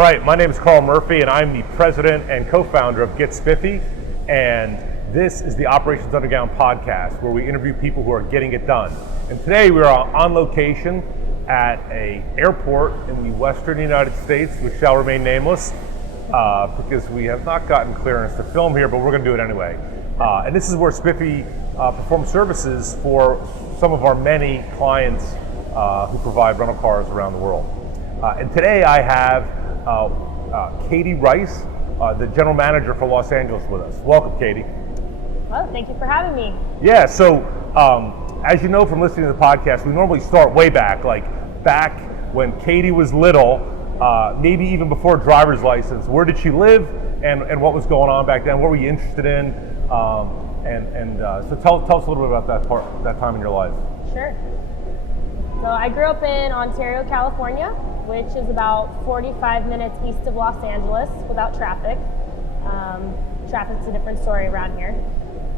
All right, my name is Carl Murphy, and I'm the president and co-founder of Get Spiffy, and this is the Operations Underground podcast, where we interview people who are getting it done. And today we are on location at an airport in the western United States, which shall remain nameless, because we have not gotten clearance to film here, but we're going to do it anyway. And this is where Spiffy performs services for some of our many clients who provide rental cars around the world. And today I have Katie Rice, the general manager for Los Angeles, with us. Welcome, Katie. Well, thank you for having me. Yeah, so as you know from listening to the podcast, we normally start way back, like back when Katie was little, maybe even before driver's license. Where did she live, and what was going on back then? What were you interested in? So tell us a little bit about that time in your life. Sure. So I grew up in Ontario, California, which is about 45 minutes east of Los Angeles without traffic. Traffic's a different story around here.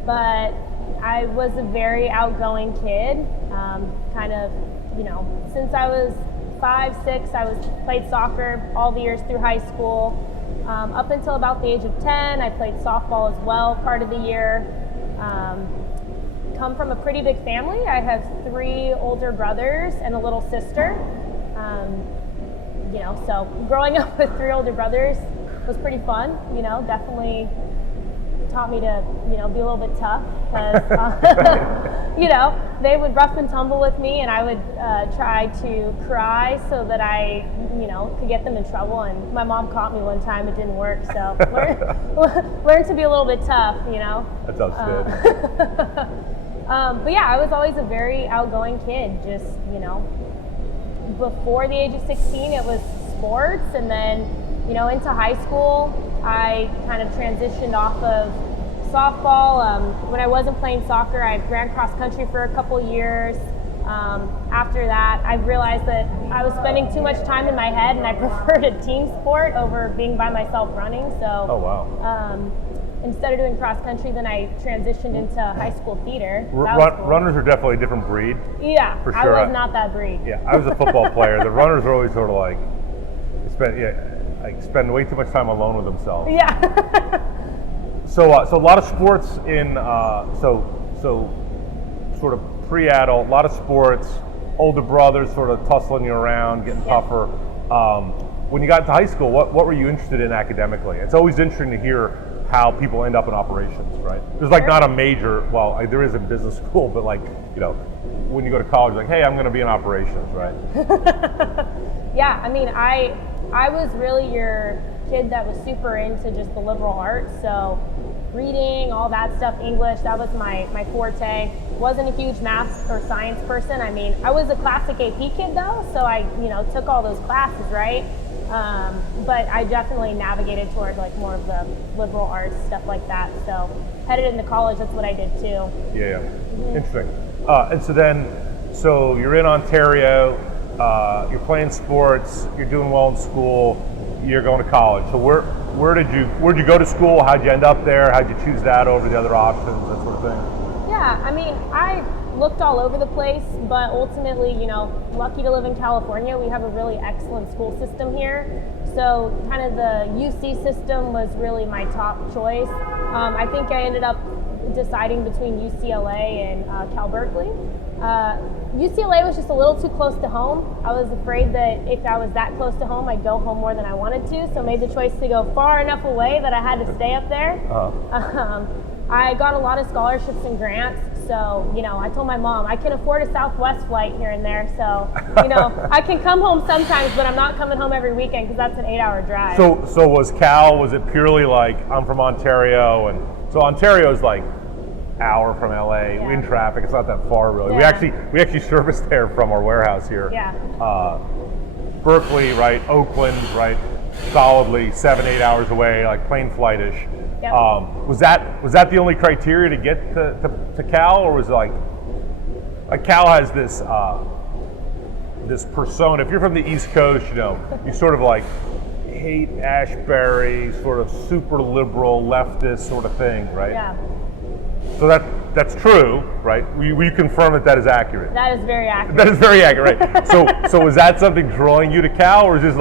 But I was a very outgoing kid, since I was 5, 6, played soccer all the years through high school. Up until about the age of 10, I played softball as well, part of the year. Come from a pretty big family. I have 3 older brothers and a little sister. So growing up with 3 older brothers was pretty fun. Definitely taught me to, be a little bit tough, because, they would rough and tumble with me, and I would try to cry so that I, could get them in trouble. And my mom caught me one time; it didn't work. So learn to be a little bit tough, That's outstanding. But yeah, I was always a very outgoing kid. Just, before the age of 16, it was sports, and then, into high school, I kind of transitioned off of softball. When I wasn't playing soccer, I ran cross country for a couple years. After that, I realized that I was spending too much time in my head, and I preferred a team sport over being by myself running. So, oh wow. Instead of doing cross country, then I transitioned into high school theater. Cool. Runners are definitely a different breed. Yeah, for sure. I was not that breed. Yeah, I was a football player. The runners are always sort of like spend way too much time alone with themselves. Yeah. So a lot of sports in so sort of pre-adult, a lot of sports, older brothers sort of tussling you around, getting tougher. When you got to high school, what were you interested in academically? It's always interesting to hear how people end up in operations, right? There's not a major, there is in business school, but when you go to college, hey, I'm going to be in operations, right? Yeah, I was really your kid that was super into just the liberal arts, so reading, all that stuff, English, that was my forte. Wasn't a huge math or science person. I was a classic AP kid though, so I took all those classes, right? But I definitely navigated toward more of the liberal arts, stuff like that. So headed into college, that's what I did too. Yeah. Mm-hmm. Interesting. And so you're in Ontario, you're playing sports, you're doing well in school, you're going to college. So where'd you go to school? How'd you end up there? How'd you choose that over the other options, that sort of thing? Yeah, I looked all over the place, but ultimately, lucky to live in California. We have a really excellent school system here. So kind of the UC system was really my top choice. I think I ended up deciding between UCLA and Cal Berkeley. UCLA was just a little too close to home. I was afraid that if I was that close to home, I'd go home more than I wanted to, so made the choice to go far enough away that I had to stay up there. I got a lot of scholarships and grants, so, I told my mom, I can afford a Southwest flight here and there, so, I can come home sometimes, but I'm not coming home every weekend because that's an 8-hour drive. So was it purely I'm from Ontario, and so Ontario's hour from LA, yeah. In traffic, it's not that far really. Yeah. We actually service there from our warehouse here. Yeah. Berkeley, right, Oakland, right, solidly 7-8 hours away, plane flight-ish. Yep. Was that the only criteria to get to Cal, or was it Cal has this persona? If you're from the East Coast, you sort of hate Ashbury, sort of super liberal leftist sort of thing, right? Yeah. So that's true, right? Will you confirm that is accurate? That is very accurate. That is very accurate, right? So was that something drawing you to Cal, or is this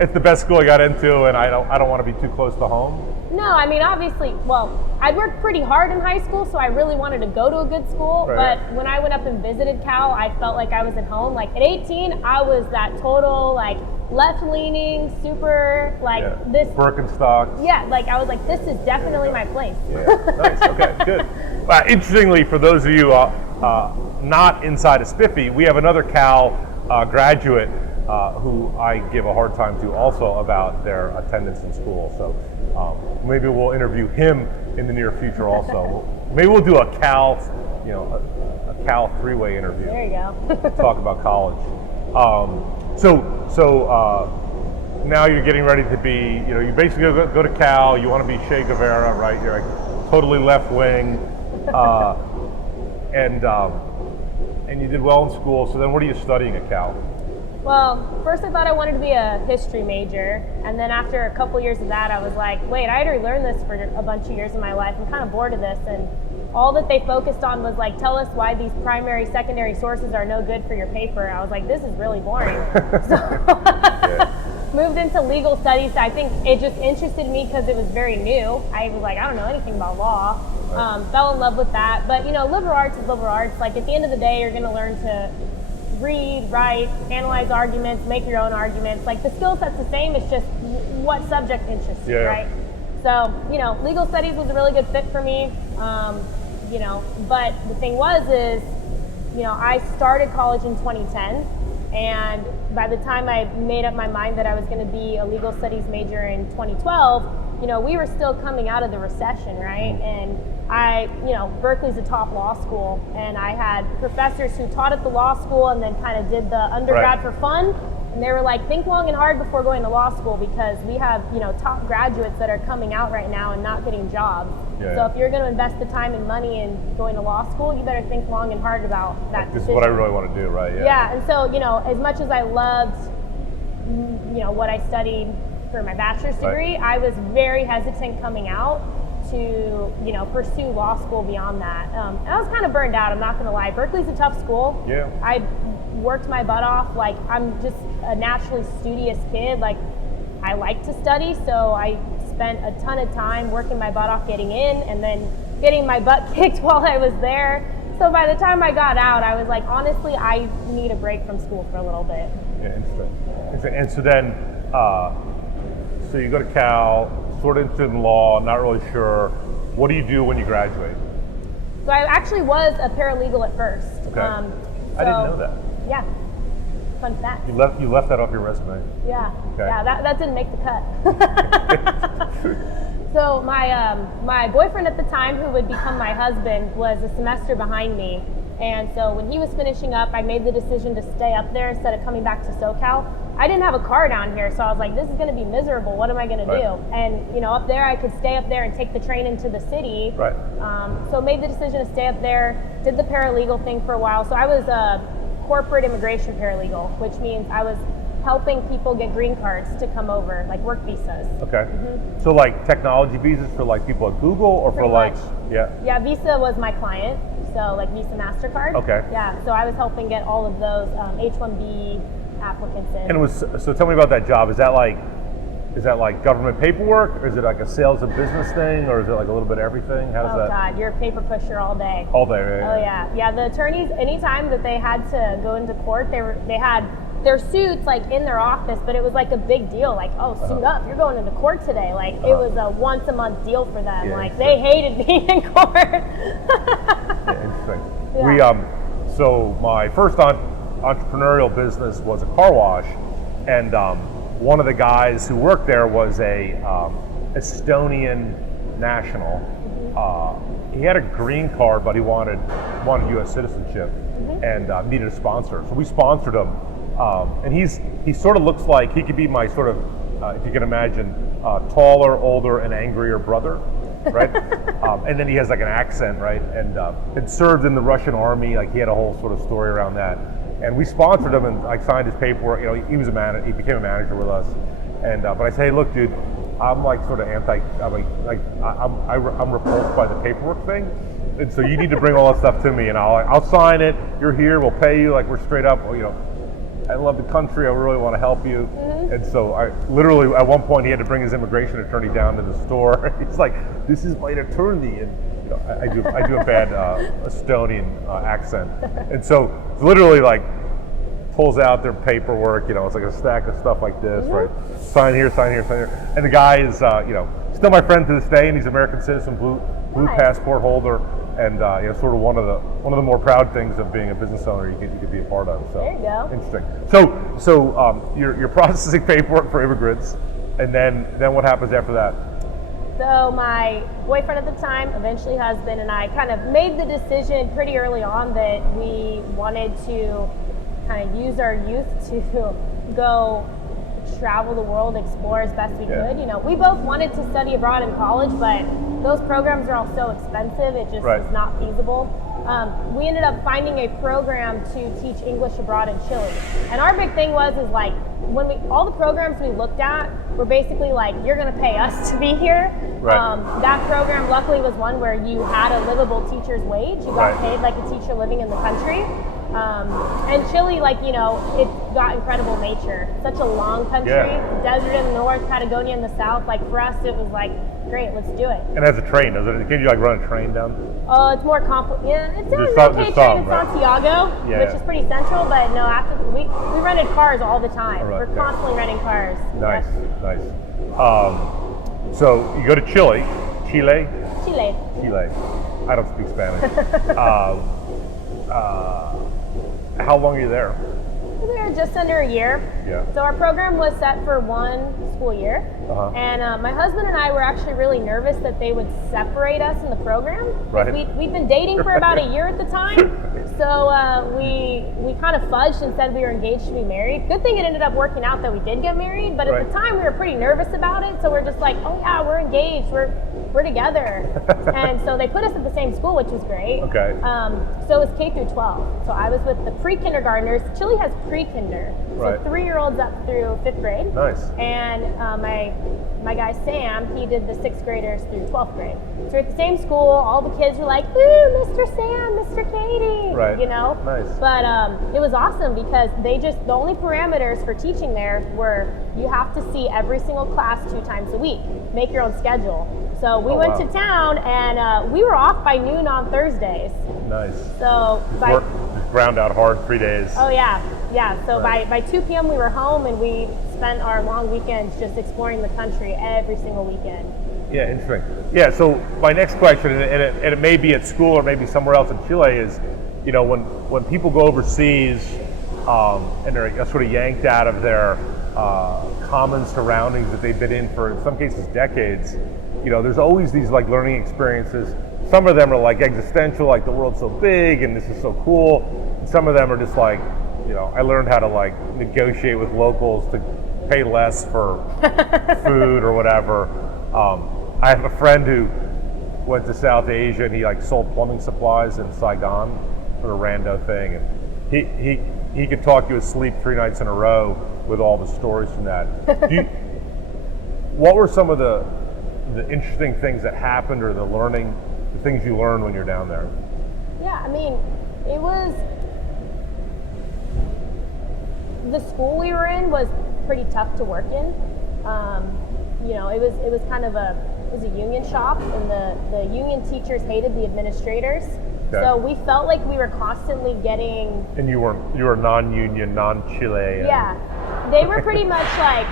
it's the best school I got into, and I don't want to be too close to home? No, I mean, obviously, well, I'd worked pretty hard in high school, so I really wanted to go to a good school. Right. But when I went up and visited Cal, I felt like I was at home. Like at 18, I was that total like left-leaning, super like this Birkenstocks. Yeah, like I was like, this is definitely my place. Yeah, nice. Okay, good. Interestingly, for those of you not inside of Spiffy, we have another Cal graduate who I give a hard time to also about their attendance in school. So maybe we'll interview him in the near future also. Maybe we'll do a Cal, a Cal three-way interview. There you go. Talk about college. So now you're getting ready to be, you basically go to Cal, you want to be Che Guevara, right? You're like totally left wing, and you did well in school. So then what are you studying at Cal? Well, first I thought I wanted to be a history major, and then after a couple years of that, I was like, wait, I already learned this for a bunch of years of my life. I'm kind of bored of this, and all that they focused on was like, tell us why these primary, secondary sources are no good for your paper. I was like, this is really boring. So moved into legal studies. I think it just interested me because it was very new. I was like, I don't know anything about law. Fell in love with that. But liberal arts is liberal arts. Like at the end of the day, you're going to learn to read, write, analyze arguments, make your own arguments. Like the skill set's the same, it's just what subject interests you, right? So, legal studies was a really good fit for me. But the thing is, I started college in 2010, and by the time I made up my mind that I was going to be a legal studies major in 2012, we were still coming out of the recession, right? And Berkeley's a top law school, and I had professors who taught at the law school and then kind of did the undergrad for fun. And they were like, think long and hard before going to law school, because we have, top graduates that are coming out right now and not getting jobs. So if you're going to invest the time and money in going to law school, you better think long and hard about that decision. This is what I really want to do, right? Yeah, and so, as much as I loved, what I studied for my bachelor's degree, I was very hesitant coming out to, pursue law school beyond that. And I was kind of burned out, I'm not going to lie. Berkeley's a tough school. Yeah. I worked my butt off. Like, I'm just a naturally studious kid. Like, I like to study, so I spent a ton of time working my butt off getting in and then getting my butt kicked while I was there. So by the time I got out, I was like, honestly, I need a break from school for a little bit. Yeah, interesting. And so then, so you go to Cal, sort of interested in law, not really sure. What do you do when you graduate? So I actually was a paralegal at first. Okay. I didn't know that. Yeah. Fun fact. You left that off your resume. Yeah. Okay. Yeah, that didn't make the cut. So my boyfriend at the time, who would become my husband, was a semester behind me. And so when he was finishing up, I made the decision to stay up there instead of coming back to SoCal. I didn't have a car down here, so I was like, this is going to be miserable. What am I going to do? And, up there, I could stay up there and take the train into the city. Right. So made the decision to stay up there, did the paralegal thing for a while. So I was a corporate immigration paralegal, which means I was helping people get green cards to come over, like work visas. Okay. Mm-hmm. So like technology visas for like people at Google, or Pretty for like, much. Yeah, Visa was my client. So like Visa, MasterCard. Okay. Yeah, so I was helping get all of those H-1B applicants in. And so tell me about that job. Is that like government paperwork, or is it like a sales and business thing, or is it like a little bit of everything? How does that? Oh God, you're a paper pusher all day. All day, right? Oh yeah. The attorneys, anytime that they had to go into court, they had their suits like in their office, but it was like a big deal. Like, oh, suit up, you're going into court today. Like it was a once a month deal for them. Yeah, like they hated being in court. Yeah, interesting. Yeah. So my first entrepreneurial business was a car wash, and one of the guys who worked there was a Estonian national. He had a green card, but he wanted U.S. citizenship, and needed a sponsor. So we sponsored him, and he sort of looks like he could be my sort of, if you can imagine, taller, older, and angrier brother, right? And then he has like an accent, right? And had served in the Russian army. Like he had a whole sort of story around that. And we sponsored him, and I signed his paperwork. He was a manager. He became a manager with us. And but I say, hey, look, dude, I'm like sort of I'm repulsed by the paperwork thing, and so you need to bring all that stuff to me, and I'll sign it. You're here, we'll pay you. Like we're straight up, I love the country. I really want to help you. And so I literally, at one point, he had to bring his immigration attorney down to the store. He's like, "This is my attorney," and you know, I do a bad Estonian accent, and so literally like pulls out their paperwork. You know, it's like a stack of stuff like this, right? Sign here, sign here, sign here. And the guy is, you know, still my friend to this day, and he's an American citizen, blue passport holder. And you know, sort of one of the more proud things of being a business owner you could be a part of. So there you go. Interesting. So you're processing paperwork for immigrants, and then what happens after that? So my boyfriend at the time, eventually husband, and I kind of made the decision pretty early on that we wanted to kind of use our youth to go travel the world, explore as best we could. You know, we both wanted to study abroad in college, but those programs are all so expensive, it just was not feasible. We ended up finding a program to teach English abroad in Chile. And our big thing was like, when all the programs we looked at were basically like, you're gonna pay us to be here. That program luckily was one where you had a livable teacher's wage. You got paid like a teacher living in the country. And Chile, like, you know, it's got incredible nature. Such a long country, desert in the north, Patagonia in the south. Like for us, it was like, great, let's do it. And as a train, can you like run a train down? Oh, it's more complicated. Yeah, it's an okay train in Santiago, which is pretty central. But no, after we rented cars all the time. We're constantly renting cars. Nice, nice. So you go to Chile. I don't speak Spanish. How long are you there? We were just under a year. So our program was set for 1 school year. And my husband and I were actually really nervous that they would separate us in the program. We'd been dating for about a year at the time. So we kind of fudged and said we were engaged to be married. Good thing it ended up working out that we did get married, but at the time we were pretty nervous about it. So we're just like, oh yeah, we're engaged, we're together. And so they put us at the same school, which was great. So it was K through 12. So I was with the pre-kindergartners. Chile has pre-kinder. So 3-year-olds up through 5th grade. Nice. And my guy Sam, he did the 6th graders through 12th grade. So we're at the same school. All the kids were like, "Ooh, Mr. Sam, Mr. Katie," you know. Nice. But it was awesome because the only parameters for teaching there were you have to see every single class 2 times a week. Make your own schedule. So we went to town and we were off by noon on Thursdays. Nice. So ground out hard 3 days. Oh yeah. So by 2 p.m. we were home and we spent our long weekends just exploring the country every single weekend. Yeah, interesting. Yeah, so my next question, and it may be at school or maybe somewhere else in Chile, is, you know, when people go overseas and they're sort of yanked out of their common surroundings that they've been in for, in some cases, decades, you know, there's always these like learning experiences. Some of them are like existential, like the world's so big and this is so cool. And some of them are just like, you know, I learned how to like negotiate with locals to pay less for food or whatever. I have a friend who went to South Asia and he like sold plumbing supplies in Saigon for a rando thing, and he could talk you to sleep 3 nights in a row with all the stories from that. What were some of the interesting things that happened, or the things you learned when you're down there? Yeah, I mean, it was, the school we were in was pretty tough to work in. You know, it was kind of a union shop, and the union teachers hated the administrators. So we felt like we were constantly getting. And you were non-union, non-Chilean. Yeah, they were pretty much like,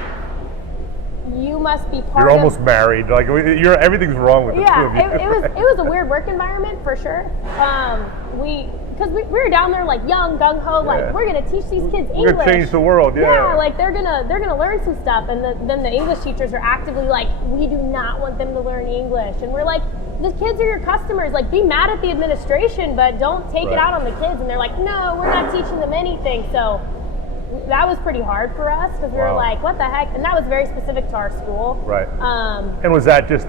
you must be part. You're almost married. Like everything's wrong with the two of you. it was a weird work environment for sure. Because we were down there like young, gung ho, like we're gonna teach these kids English. We're gonna change the world. Yeah, like they're gonna learn some stuff, and then the English teachers are actively like, we do not want them to learn English, and we're like, the kids are your customers. Like, be mad at the administration, but don't take it out on the kids. And they're like, no, we're not teaching them anything. So that was pretty hard for us because we were like, what the heck? And that was very specific to our school. Right. And was that just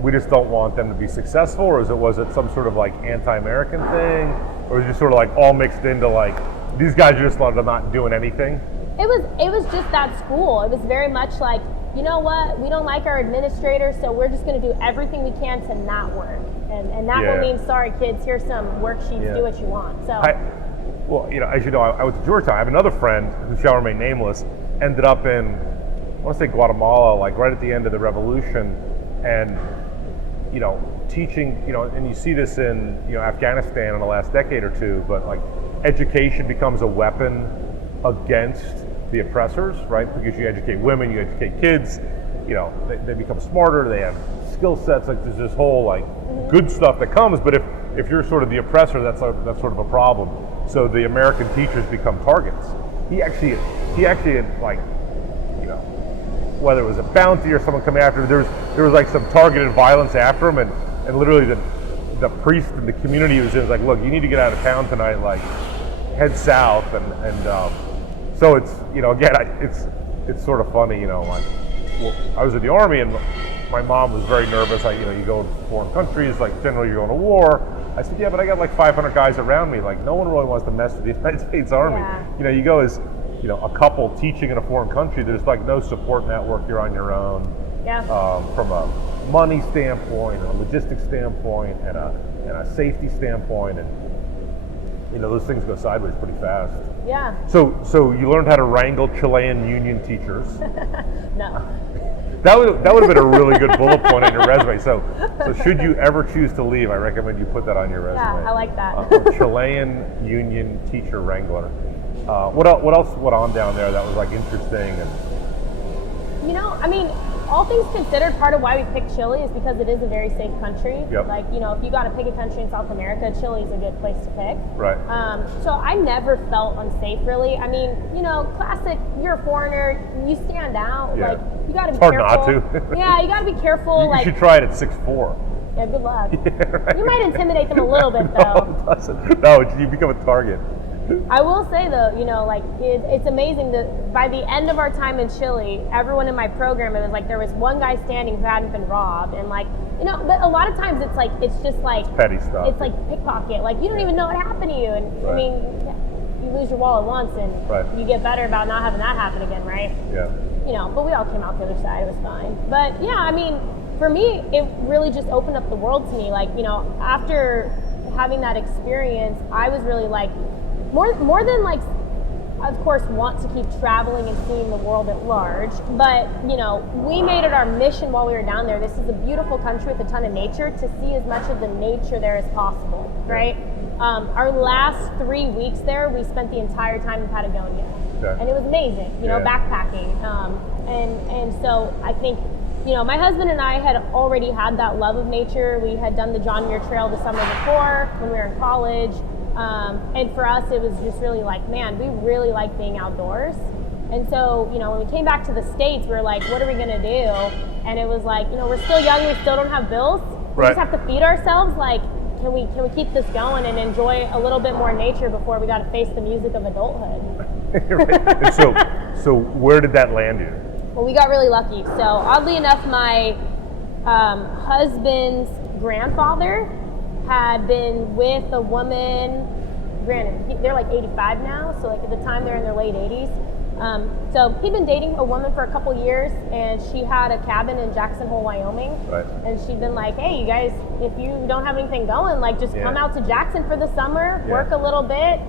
we just don't want them to be successful, or was it some sort of like anti-American thing, or was it just sort of like all mixed into like these guys are just not doing anything? It was just that school. It was very much like, you know what, we don't like our administrators, so we're just going to do everything we can to not work, and that will mean, sorry kids, here's some worksheets, do what you want. So Well, as you know, I went to Georgetown. I have another friend who shall remain nameless, ended up in, I want to say Guatemala, like right at the end of the revolution, and teaching, and you see this in Afghanistan in the last decade or two, but like education becomes a weapon against the oppressors, right? Because you educate women, you educate kids, they become smarter, they have skill sets, like there's this whole like good stuff that comes, but if you're sort of the oppressor, that's sort of a problem. So the American teachers become targets. He actually like, whether it was a bounty or someone coming after him, there was like some targeted violence after him, and literally the priest in the community was like, look, you need to get out of town tonight, like head south, and so it's again, it's sort of funny, like, well, I was in the Army and my mom was very nervous. You go to foreign countries, like generally you're going to war. I said, yeah, but I got like 500 guys around me. Like no one really wants to mess with the United States Army. Yeah. You go as a couple teaching in a foreign country. There's like no support network. You're on your own. Yeah. From a money standpoint, a logistics standpoint, and a safety standpoint, and those things go sideways pretty fast. Yeah. So you learned how to wrangle Chilean union teachers. No. That would have been a really good bullet point on your resume. So should you ever choose to leave, I recommend you put that on your resume. Yeah, I like that. Chilean union teacher wrangler. What else went on down there that was like interesting? All things considered, part of why we picked Chile is because it is a very safe country. Yep. Like, if you got to pick a country in South America, Chile is a good place to pick. Right. So I never felt unsafe, really. Classic, you're a foreigner, you stand out. Yeah. Like, you got to be hard careful. not to. Yeah, you got to be careful. You should try it at 6'4". Yeah, good luck. Yeah, right. You might intimidate them a little bit, though. No, it doesn't. No, you become a target. I will say though, it's amazing that by the end of our time in Chile, everyone in my program, it was like there was one guy standing who hadn't been robbed, and but a lot of times it's just like petty stuff. It's like pickpocket, like you don't even know what happened to you, and right. You lose your wallet once, and right. you get better about not having that happen again, right? Yeah. But we all came out the other side; it was fine. But yeah, for me, it really just opened up the world to me. Like after having that experience, I was really like. More than like, of course, want to keep traveling and seeing the world at large, but we made it our mission while we were down there. This is a beautiful country with a ton of nature, to see as much of the nature there as possible, right? Our last 3 weeks there, we spent the entire time in Patagonia, okay. and it was amazing, backpacking, and so I think, my husband and I had already had that love of nature. We had done the John Muir Trail the summer before when we were in college. And for us, it was just really like, man, we really like being outdoors. And so, when we came back to the States, we were like, what are we going to do? And it was like, we're still young, we still don't have bills. We right. just have to feed ourselves. Like, can we keep this going and enjoy a little bit more nature before we got to face the music of adulthood? Right. And so where did that land you? Well, we got really lucky. So oddly enough, my husband's grandfather had been with a woman, granted, they're like 85 now, so like at the time they're in their late 80s. So he'd been dating a woman for a couple years, and she had a cabin in Jackson Hole, Wyoming. Right. And she'd been like, hey, you guys, if you don't have anything going, like just come out to Jackson for the summer, work a little bit,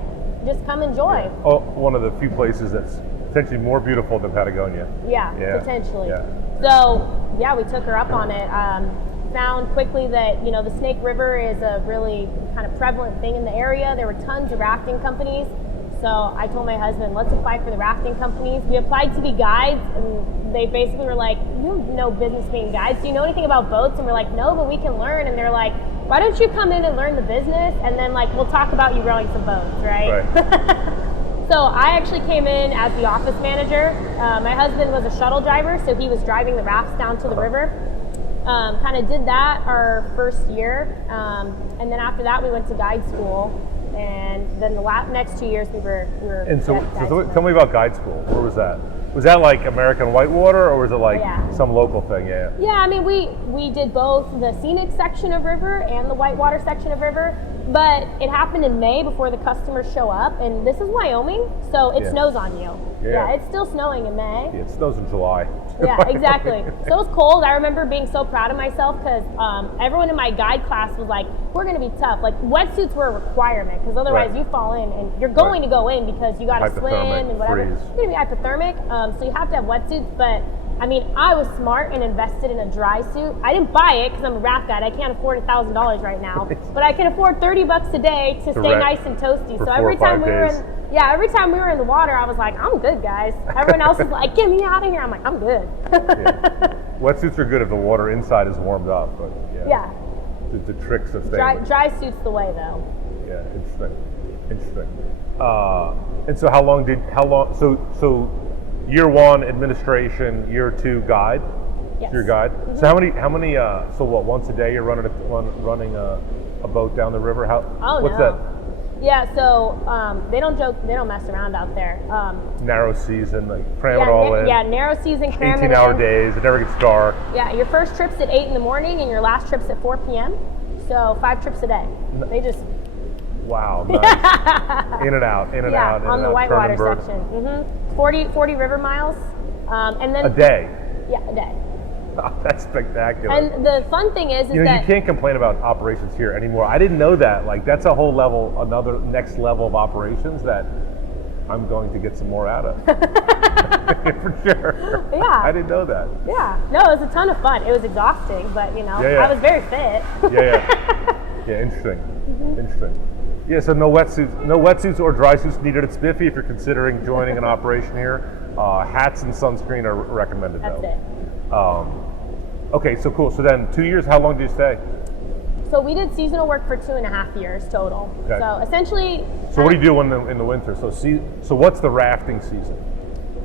just come enjoy. Yeah. Oh, one of the few places that's potentially more beautiful than Patagonia. Yeah, potentially. Yeah. So yeah, we took her up on it. Found quickly that the Snake River is a really kind of prevalent thing in the area. There were tons of rafting companies, so I told my husband, let's apply for the rafting companies. We applied to be guides, and they basically were like, you have no business being guides. Do you know anything about boats? And we're like, no, but we can learn. And they're like, why don't you come in and learn the business, and then like we'll talk about you rowing some boats, right? So I actually came in as the office manager. My husband was a shuttle driver, so he was driving the rafts down to the river. Kind of did that our first year, and then after that we went to guide school, and then the next 2 years we were. And so tell me about guide school. Where was that? Was that like American Whitewater, or was it like some local thing? Yeah. Yeah, we did both the scenic section of river and the whitewater section of river, but it happened in May before the customers show up, and this is Wyoming, so it snows on you. Yeah, it's still snowing in May. Yeah, it snows in July. Yeah, exactly. So it was cold. I remember being so proud of myself because everyone in my guide class was like, we're going to be tough. Like, wetsuits were a requirement because otherwise you fall in and you're going to go in because you got to swim and whatever. Freeze. You're going to be hypothermic, so you have to have wetsuits. But I mean, I was smart and invested in a dry suit. I didn't buy it because I'm a raft guide. I can't afford $1,000 right now, but I can afford $30 a day to stay nice and toasty. So every time we were in the water, I was like, I'm good, guys. Everyone else is like, get me out of here. I'm like, I'm good. Wetsuits are good if the water inside is warmed up, but the tricks of staying dry suits the way though. Yeah, interesting. And so how long? So year one administration, year two guide. Yes. Your guide. Mm-hmm. So how many? So what? Once a day you're running a boat down the river? What's that? Yeah, so they don't mess around out there. Narrow season, like cram it all in. Yeah, narrow season, cram it in. 18-hour days, it never gets dark. Yeah, your first trip's at 8 in the morning and your last trip's at 4 p.m. So 5 trips a day. They just... Wow, nice. in and out. Yeah, on the whitewater section. 40 river miles. And then... A day? Yeah, a day. Oh, that's spectacular. And the fun thing is that you can't complain about operations here anymore. I didn't know that. Like, that's a whole level, another next level of operations that I'm going to get some more out of. For sure. Yeah. I didn't know that. Yeah. No, it was a ton of fun. It was exhausting, but I was very fit. Yeah, interesting. Interesting. Yeah, so no wetsuits or dry suits needed at Spiffy if you're considering joining an operation here. Hats and sunscreen are recommended though. That's it. Okay, so cool. So then 2 years, how long did you stay? So we did seasonal work for 2.5 years total. Okay. So essentially... So what do you do in the winter? So what's the rafting season?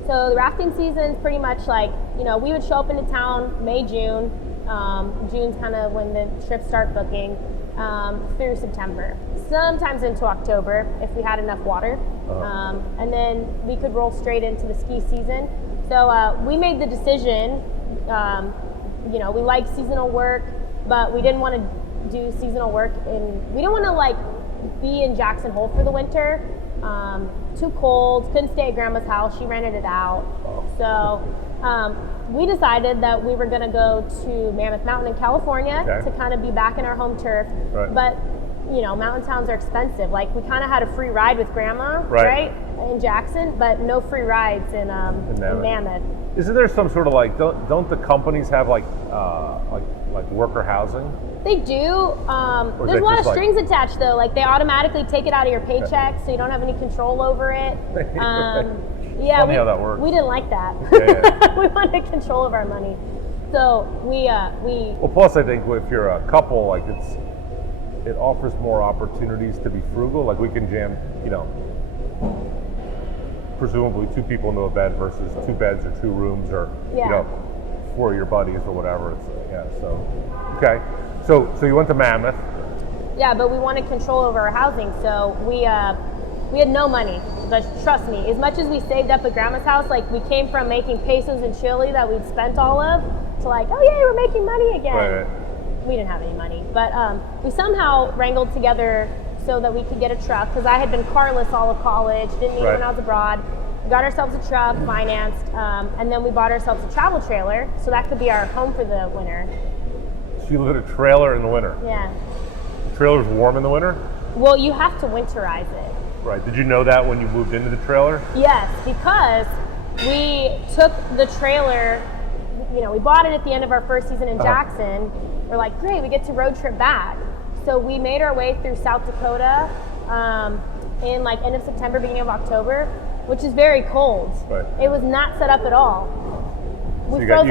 So the rafting season is pretty much like, we would show up into town May, June. June's kind of when the trips start booking through September. Sometimes into October if we had enough water. And then we could roll straight into the ski season. So we made the decision, we like seasonal work, but we didn't want to do seasonal work we didn't want to be in Jackson Hole for the winter. Too cold, couldn't stay at grandma's house, she rented it out. So we decided that we were going to go to Mammoth Mountain in California to kind of be back in our home turf. Right. But mountain towns are expensive. Like, we kind of had a free ride with grandma, right, in Jackson, but no free rides in Mammoth. Isn't there some sort of don't the companies have like worker housing? They do. There's a lot of strings attached though. Like, they automatically take it out of your paycheck, so you don't have any control over it. Yeah, funny how that works. We didn't like that. We wanted control of our money, so we. Well, plus I think if you're a couple, like it offers more opportunities to be frugal. Like, we can jam, presumably 2 people into a bed versus 2 beds or 2 rooms or 4 of your buddies or whatever. Okay. So you went to Mammoth. Yeah, but we wanted control over our housing, so we had no money. But trust me, as much as we saved up at grandma's house, like, we came from making pesos in Chile that we'd spent all of to like, oh yeah, we're making money again. Right. We didn't have any money, but we somehow wrangled together so that we could get a truck, because I had been carless all of college, didn't need it when I was abroad. We got ourselves a truck, financed, and then we bought ourselves a travel trailer, so that could be our home for the winter. So you live in a trailer in the winter? Yeah. The trailer's warm in the winter? Well, you have to winterize it. Right. Did you know that when you moved into the trailer? Yes, because we took the trailer, we bought it at the end of our first season in Jackson. We're like, great, we get to road trip back. So we made our way through South Dakota in end of September, beginning of October, which is very cold. Right. It was not set up at all. So you got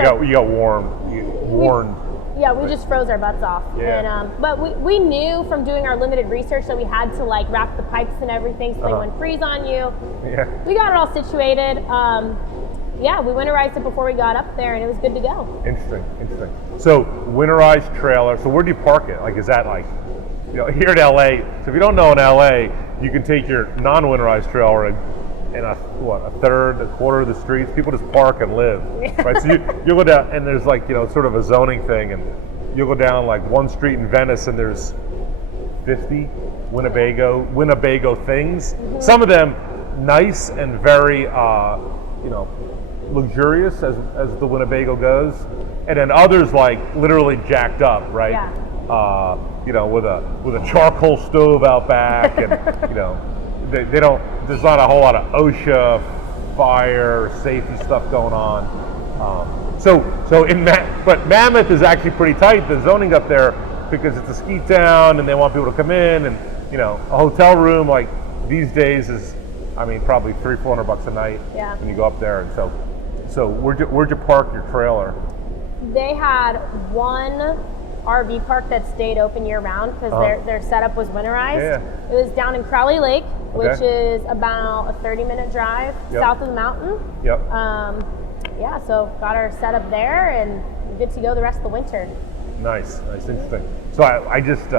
warned. We just froze our butts off. Yeah. And, but we knew from doing our limited research that we had to wrap the pipes and everything so they wouldn't freeze on you. Yeah. We got it all situated. We winterized it before we got up there, and it was good to go. Interesting. So winterized trailer. So where do you park it? Is that here in LA? So if you don't know, in LA, you can take your non-winterized trailer and a quarter of the streets, people just park and live, right? So you go down, and there's sort of a zoning thing, and you'll go down one street in Venice, and there's 50 Winnebago things. Mm-hmm. Some of them nice and very luxurious as the Winnebago goes, and then others like literally jacked up, right? Yeah. With a charcoal stove out back, and they don't. There's not a whole lot of OSHA, fire, safety stuff going on. But Mammoth is actually pretty tight. The zoning up there, because it's a ski town and they want people to come in, and a hotel room like these days is, probably $300-400 a night when you go up there. And so where'd you park your trailer? They had one RV park that stayed open year round because their setup was winterized. Yeah. It was down in Raleigh Lake, which is about a 30-minute drive south of the mountain. Yep. So got our setup there and good to go the rest of the winter. Nice, interesting. So I just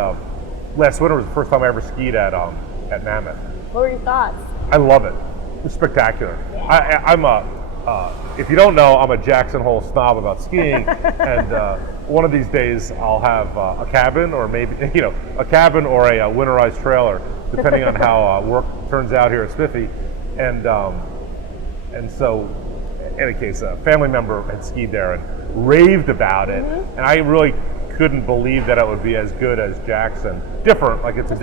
last winter was the first time I ever skied at Mammoth. What were your thoughts? I love it. It's spectacular. Yeah. I'm if you don't know, I'm a Jackson Hole snob about skiing, and one of these days I'll have a cabin, or maybe a cabin or a winterized trailer, depending on how work turns out here at Spiffy, and so in any case, a family member had skied there and raved about it, and I really couldn't believe that it would be as good as Jackson. Different, like it's a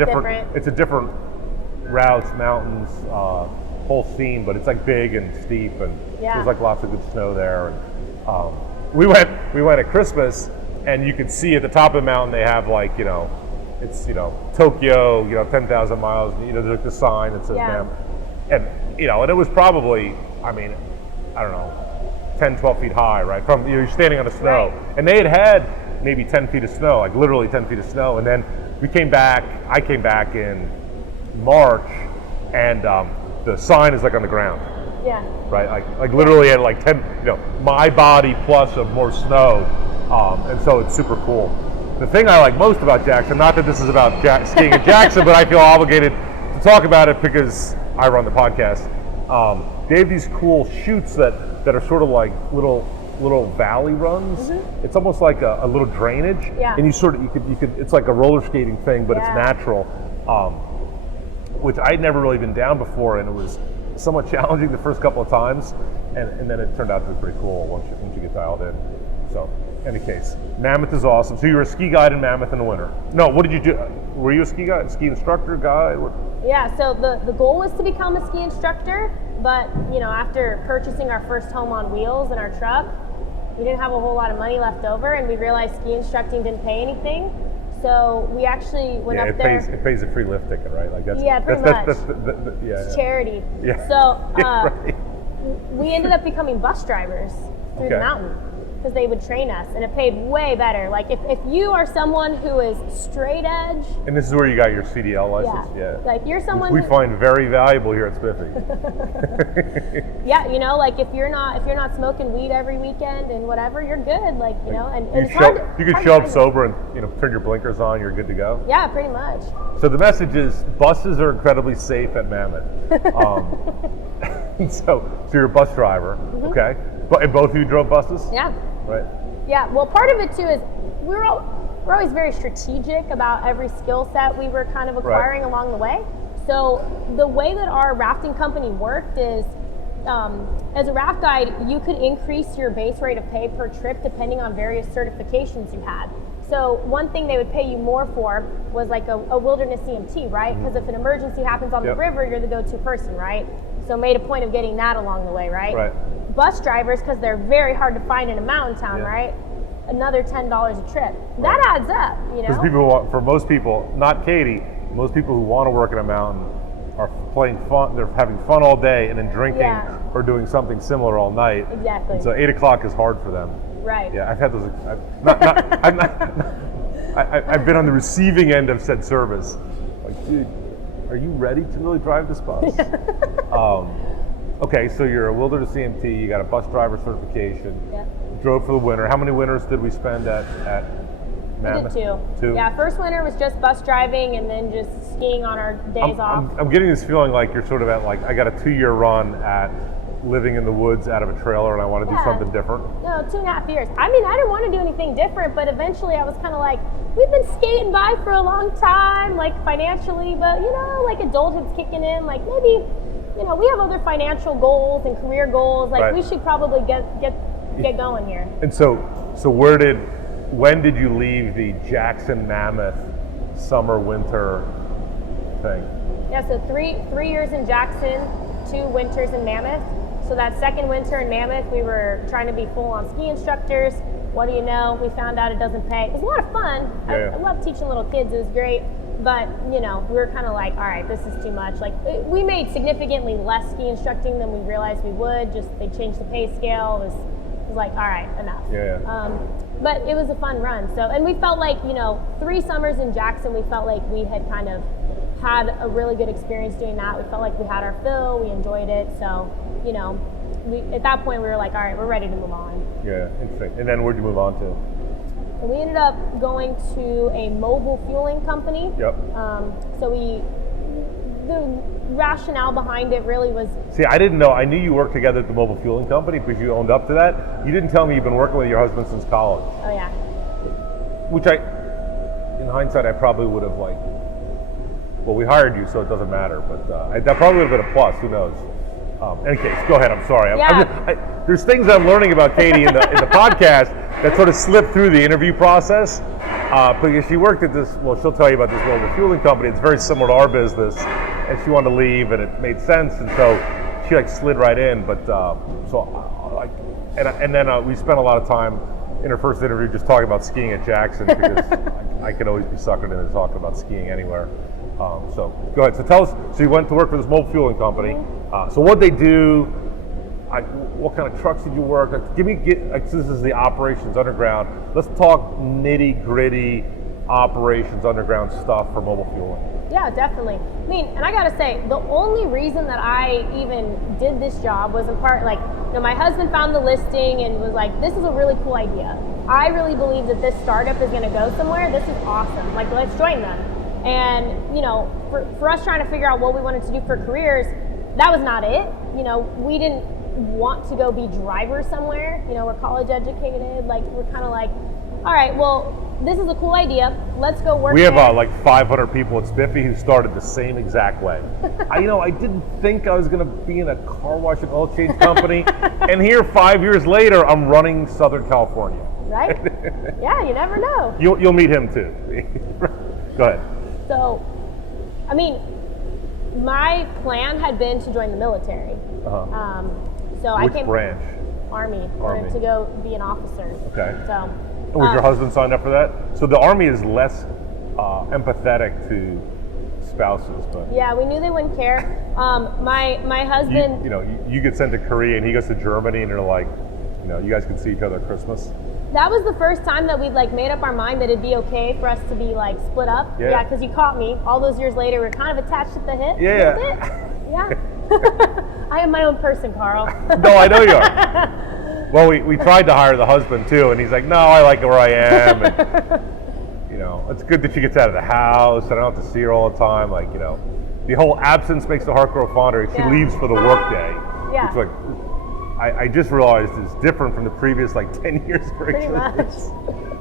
different routes, mountains, whole scene, but it's like big and steep, and there's like lots of good snow there. And we went at Christmas, and you could see at the top of the mountain they have like it's Tokyo, 10,000 miles. There's like the sign that says Mammoth, and and it was probably I don't know 10-12 feet high, right? From you're standing on the snow, and they had maybe 10 feet of snow, like literally 10 feet of snow, and then I came back in March, and the sign is like on the ground. Yeah. Right, like literally at like 10, my body plus of more snow, and so it's super cool. The thing I like most about Jackson, not that this is about skiing at Jackson, but I feel obligated to talk about it because I run the podcast. They have these cool chutes that are sort of like little valley runs. It's almost like a little drainage, and you could it's like a roller skating thing, but it's natural, which I'd never really been down before, and it was somewhat challenging the first couple of times, and then it turned out to be pretty cool once you get dialed in. So, in any case, Mammoth is awesome. So you were a ski guide in Mammoth in the winter. No, what did you do? Were you a ski instructor, guide? Yeah, so the goal was to become a ski instructor, but after purchasing our first home on wheels and our truck, we didn't have a whole lot of money left over, and we realized ski instructing didn't pay anything. So we actually went up there. It pays a free lift ticket, right? Like that's pretty much. It's charity. Yeah. So we ended up becoming bus drivers through the mountain because they would train us, and it paid way better. Like if you are someone who is straight edge. And this is where you got your CDL license. Yeah. Like you're someone we find very valuable here at Spiffy. Like if you're not smoking weed every weekend and whatever, you're good. Like and it's you could show up sober and turn your blinkers on, you're good to go. Yeah, pretty much. So the message is buses are incredibly safe at Mammoth. So you're a bus driver, okay? And both of you drove buses? Yeah. Right. Yeah. Well, part of it too is we're always very strategic about every skill set we were kind of acquiring along the way. So the way that our rafting company worked is, as a raft guide, you could increase your base rate of pay per trip depending on various certifications you had. So one thing they would pay you more for was like a wilderness EMT, right? Because if an emergency happens on the river, you're the go-to person, right? So made a point of getting that along the way, right? Right. Bus drivers, because they're very hard to find in a mountain town, right? Another $10 a trip. That adds up, Because for most people, not Katie, most people who want to work in a mountain are playing fun. They're having fun all day and then drinking or doing something similar all night. Exactly. And so 8 o'clock is hard for them. Right. Yeah, I've had those. I've been on the receiving end of said service. Like, dude, are you ready to really drive this bus? Okay, so you're a wilderness EMT. You got a bus driver certification. Yeah. Drove for the winter. How many winters did we spend at Mammoth? We did 2. 2. Yeah, first winter was just bus driving and then just skiing on our days off. I'm getting this feeling like you're sort of at I got a 2-year run at living in the woods out of a trailer, and I want to do something different. No, 2.5 years. I didn't want to do anything different, but eventually I was kind of like, we've been skating by for a long time, like financially, but like adulthood's kicking in, like maybe we have other financial goals and career goals. Like Right. we should probably get going here. And so when did you leave the Jackson Mammoth summer winter thing? Yeah, so three years in Jackson, 2 winters in Mammoth. So that second winter in Mammoth, we were trying to be full-on ski instructors. What do you know? We found out it doesn't pay. It was a lot of fun. Yeah. I love teaching little kids. It was great. But, we were kind of like, all right, this is too much. Like, we made significantly less ski instructing than we realized we would. Just they changed the pay scale. It was like, all right, enough. Yeah. But it was a fun run. So, and we felt like, 3 summers in Jackson, we felt like we had kind of had a really good experience doing that. We felt like we had our fill. We enjoyed it. So, at that point, we were like, all right, we're ready to move on. Yeah, interesting. And then where'd you move on to? And we ended up going to a mobile fueling company. Yep. The rationale behind it really was. See, I didn't know. I knew you worked together at the mobile fueling company because you owned up to that. You didn't tell me you've been working with your husband since college. Oh yeah. Which in hindsight, I probably would have well, we hired you, so it doesn't matter. But that probably would have been a plus. Who knows? In any case, go ahead. I'm sorry. Yeah. There's things I'm learning about Katie in the podcast that sort of slip through the interview process. Because she worked at this, she'll tell you about this mobile fueling company. It's very similar to our business, and she wanted to leave, and it made sense, and so she slid right in. But and then we spent a lot of time in her first interview just talking about skiing at Jackson because I can always be suckered into talking about skiing anywhere. So go ahead. So tell us. So you went to work for this mobile fueling company. So what they do? What kind of trucks did you work? This is the operations underground. Let's talk nitty gritty operations underground stuff for mobile fueling. Yeah, definitely. I mean, and I gotta say, the only reason that I even did this job was in part my husband found the listing and was like, this is a really cool idea. I really believe that this startup is gonna go somewhere. This is awesome. Let's join them. And, for us trying to figure out what we wanted to do for careers, that was not it. We didn't want to go be drivers somewhere. We're college educated. We're kind of like, all right, well, this is a cool idea. Let's go work. We have 500 people at Spiffy who started the same exact way. I didn't think I was going to be in a car wash and oil change company, and here 5 years later, I'm running Southern California. Right? Yeah, you never know. You'll meet him too. Go ahead. So, I mean, my plan had been to join the military. Which branch? Army. Wanted to go be an officer. Okay. So. Was your husband signed up for that? So the Army is less empathetic to spouses, but yeah, we knew they wouldn't care. My husband. You get sent to Korea and he goes to Germany, and they're like, you guys can see each other at Christmas. That was the first time that we'd made up our mind that it'd be okay for us to be split up. Yeah, because you caught me. All those years later, we're kind of attached at the hip. Yeah. Yeah. I am my own person, Carl. No, I know you are. Well, we tried to hire the husband too, and he's like, no, I like it where I am. And, it's good that she gets out of the house. I don't have to see her all the time. The whole absence makes the heart grow fonder. She leaves for the work day. Yeah. Which, I just realized is different from the previous 10 years. Pretty much.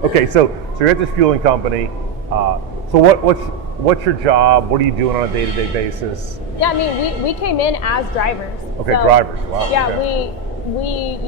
Okay, so you're at this fueling company. So what's your job? What are you doing on a day-to-day basis? Yeah, I mean, we came in as drivers. Okay, drivers. Wow. Yeah, okay. we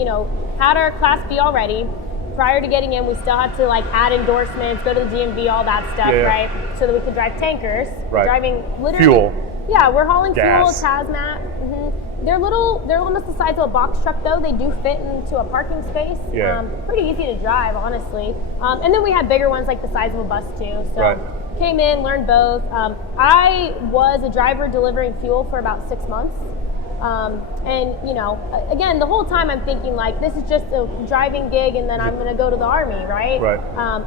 had our Class B already. Prior to getting in, we still had to add endorsements, go to the DMV, all that stuff, right? So that we could drive tankers. Right. Driving literally fuel. Yeah, we're hauling gas. fuel, hazmat. Mm-hmm. They're almost the size of a box truck though. They do fit into a parking space. Yeah. Pretty easy to drive, honestly. And then we had bigger ones the size of a bus too. So right. Came in, learned both. I was a driver delivering fuel for about 6 months. And again, the whole time I'm thinking this is just a driving gig and then I'm going to go to the Army, right? Right.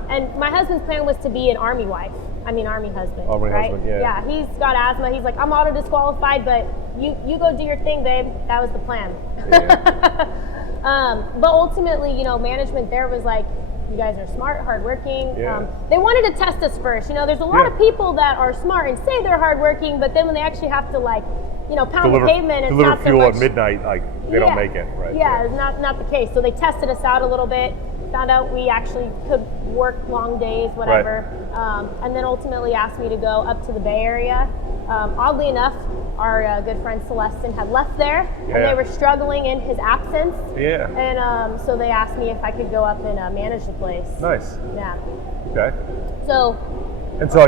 And my husband's plan was to be an Army wife. Army husband. Army right? husband, yeah. Yeah, he's got asthma. He's like, I'm auto disqualified, but you go do your thing, babe. That was the plan. Yeah. But ultimately, management there was like, you guys are smart, hardworking. Yeah. They wanted to test us first. There's a lot of people that are smart and say they're hardworking, but then when they actually have to pound the pavement, it's not so fuel much. at midnight, they don't make it, right? Yeah, it's not the case. So they tested us out a little bit. found out we actually could work long days, whatever, and then ultimately asked me to go up to the Bay Area. Oddly enough, our good friend Celestin had left there, and they were struggling in his absence. Yeah. And so they asked me if I could go up and manage the place. Nice. Yeah. Okay. So. And so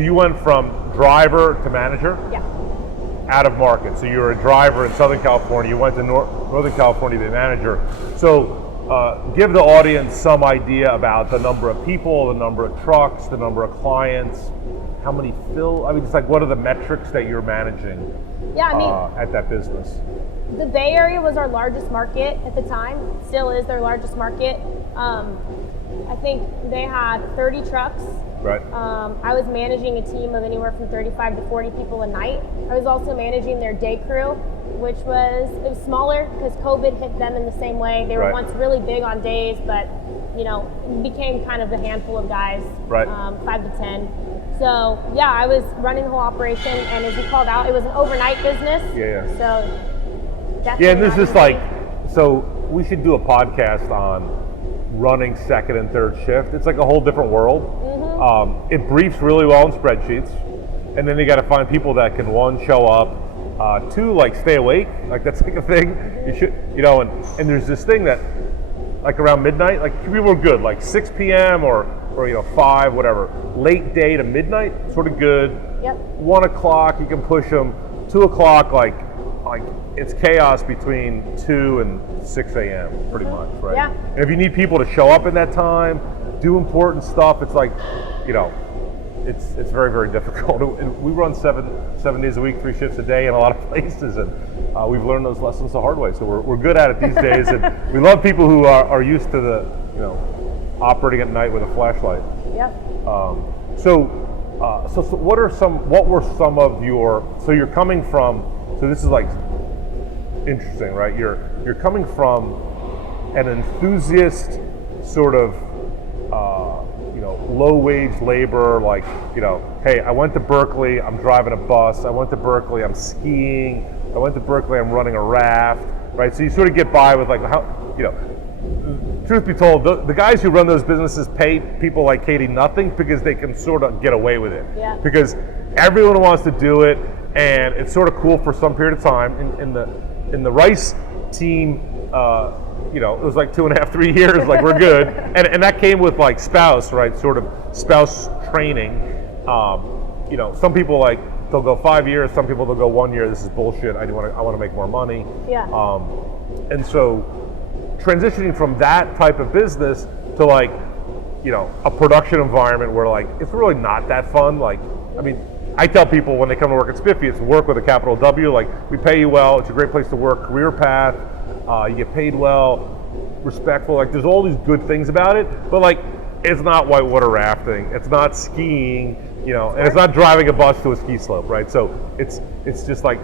you went from driver to manager? Yeah. Out of market. So you were a driver in Southern California. You went to Northern California to be a manager. So give the audience some idea about the number of people, the number of trucks, the number of clients, how many fill. I mean, it's like, what are the metrics that you're managing? Yeah, I mean, at that business. The Bay Area was our largest market at the time. Still is their largest market. I think they had 30 trucks. Right. I was managing a team of anywhere from 35 to 40 people a night. I was also managing their day crew, which was smaller because COVID hit them in the same way. They were once really big on days, but became kind of a handful of guys, 5 to 10. So yeah, I was running the whole operation, and as you called out, it was an overnight business. Yeah. So definitely. Yeah, and this is like, so we should do a podcast on running second and third shift. It's like a whole different world. Mm-hmm. It briefs really well in spreadsheets, and then you got to find people that can, one, show up, two, like stay awake. Like that's like a thing. You should, and there's this thing that, like around midnight, like people were good, like 6 p.m. or 5, whatever. Late day to midnight, sort of good. Yep. 1 o'clock, you can push them. 2 o'clock, like it's chaos between 2 and 6 a.m. pretty much, right? Yeah. And if you need people to show up in that time, do important stuff, it's like, it's very, very difficult. And we run seven days a week, 3 shifts a day in a lot of places, and we've learned those lessons the hard way. So we're good at it these days, and we love people who are used to the, operating at night with a flashlight. Yep. So what were some of your, so you're coming from, so this is like interesting, right? You're coming from an enthusiast sort of low wage labor, like, hey, I went to Berkeley, I'm driving a bus. I went to Berkeley, I'm skiing. I went to Berkeley, I'm running a raft, right? So you sort of get by with like how, truth be told, the guys who run those businesses pay people like Katie nothing because they can sort of get away with it. Yeah. Because everyone wants to do it, and it's sort of cool for some period of time. In the Rice team, it was like 2.5, 3 years, like we're good, and that came with like spouse, right? Sort of spouse training. Some people like they'll go 5 years, some people they'll go 1 year. This is bullshit. I want to make more money. Yeah. And so transitioning from that type of business to like, a production environment where like it's really not that fun. Like, I mean, I tell people when they come to work at Spiffy, it's work with a capital W. Like, we pay you well. It's a great place to work. Career path. You get paid well. Respectful. Like, there's all these good things about it. But like, it's not whitewater rafting. It's not skiing. And it's not driving a bus to a ski slope, right? So it's just like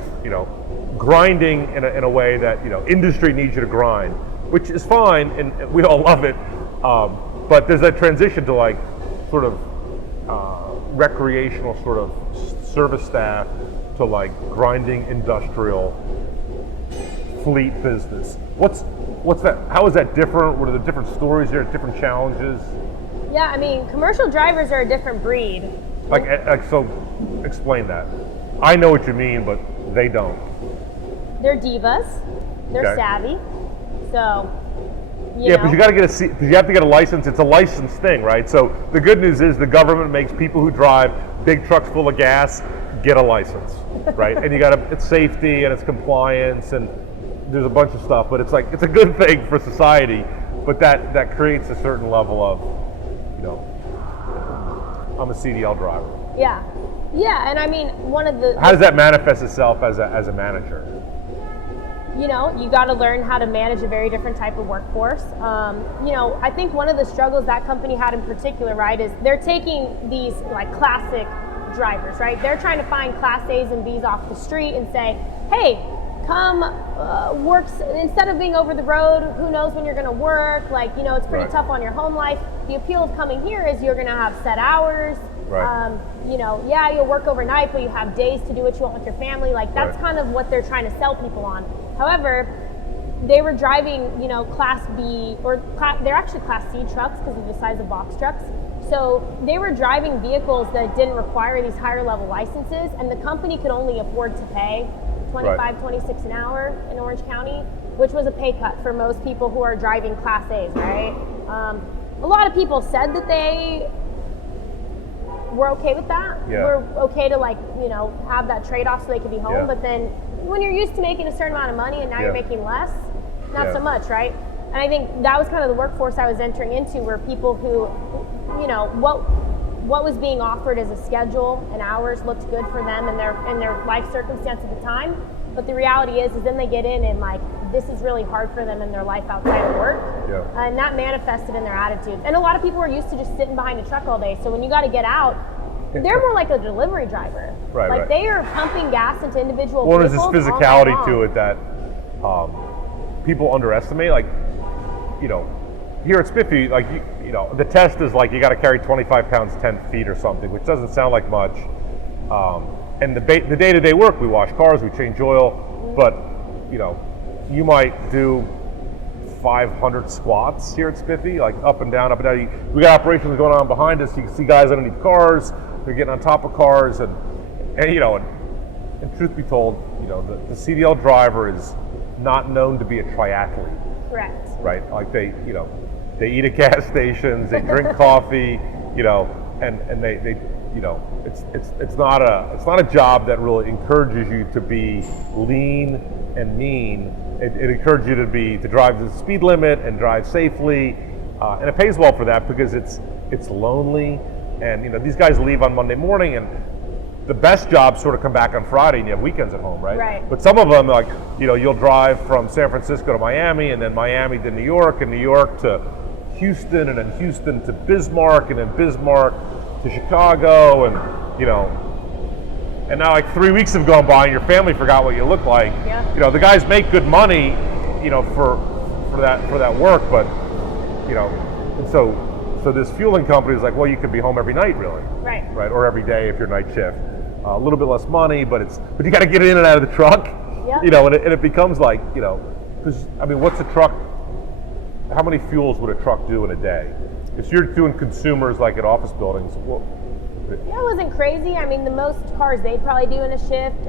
grinding in a way that industry needs you to grind, which is fine, and we all love it. But there's that transition to like sort of recreational sort of service staff to like grinding industrial fleet business. What's that? How is that different? What are the different stories there? Different challenges? Yeah, I mean, commercial drivers are a different breed. Like so, explain that. I know what you mean, but they don't. They're divas. They're savvy. So. But you got to because you have to get a license. It's a license thing, right? So the good news is the government makes people who drive big trucks full of gas get a license, right? And it's safety and it's compliance and there's a bunch of stuff. But it's like it's a good thing for society. But that creates a certain level of, I'm a CDL driver. Yeah, and I mean How does that manifest itself as a manager? You got to learn how to manage a very different type of workforce. I think one of the struggles that company had in particular, right, is they're taking these like classic drivers, right? They're trying to find class A's and B's off the street and say, hey, come work, instead of being over the road, who knows when you're going to work, like, it's pretty tough on your home life. The appeal of coming here is you're going to have set hours. Right. You'll work overnight, but you have days to do what you want with your family. Like, that's kind of what they're trying to sell people on. However, they were driving, Class B, they're actually Class C trucks because of the size of box trucks. So they were driving vehicles that didn't require these higher level licenses, and the company could only afford to pay $25, $26 an hour in Orange County, which was a pay cut for most people who are driving Class A's, right? A lot of people said that they were okay with that. Yeah. We're okay to have that trade-off so they could be home, Yeah. but then when you're used to making a certain amount of money and now you're making less, not so much, right? And I think that was kind of the workforce I was entering into, where people who, what was being offered as a schedule and hours looked good for them and their life circumstance at the time. But the reality is then they get in and this is really hard for them in their life outside of work. Yeah. And that manifested in their attitudes. And a lot of people are used to just sitting behind a truck all day. So when you got to get out, they're more like a delivery driver. Right. They are pumping gas into individual Well, there's vehicles this all physicality night to long. it that people underestimate. Here at Spiffy, the test is you got to carry 25 pounds 10 feet or something, which doesn't sound like much. And the day-to-day work, we wash cars, we change oil, but you might do 500 squats here at Spiffy, up and down, up and down. We got operations going on behind us. You can see guys underneath cars. They're getting on top of cars, and truth be told, the CDL driver is not known to be a triathlete. Correct. Right? They eat at gas stations, they drink coffee, and they it's not a job that really encourages you to be lean and mean. It encourages you to drive the speed limit and drive safely, and it pays well for that because it's lonely, and these guys leave on Monday morning, and the best jobs sort of come back on Friday, and you have weekends at home, right? Right. But some of them, you'll drive from San Francisco to Miami, and then Miami to New York, and New York to Houston, and then Houston to Bismarck, and then Bismarck to Chicago, and and now 3 weeks have gone by and your family forgot what you look like. Yeah. The guys make good money, for that work, but and so this fueling company is well, you could be home every night, really. Right. Right, or every day if you're night shift. A little bit less money, but you got to get in and out of the truck. Yep. And it becomes because what's a truck? How many fuels would a truck do in a day? If you're doing consumers at office buildings, It wasn't crazy. The most cars they'd probably do in a shift,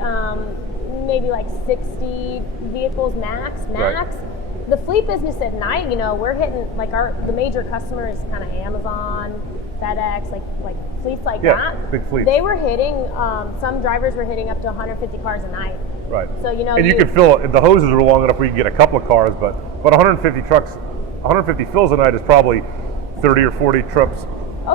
maybe 60 vehicles max. Right. The fleet business at night, we're hitting the major customer is kind of Amazon, FedEx, fleets that. Big fleets. They were hitting, some drivers were hitting up to 150 cars a night. Right. So and you can fill the hoses are long enough where you can get a couple of cars, but 150 trucks, 150 fills a night is probably 30 or 40 trips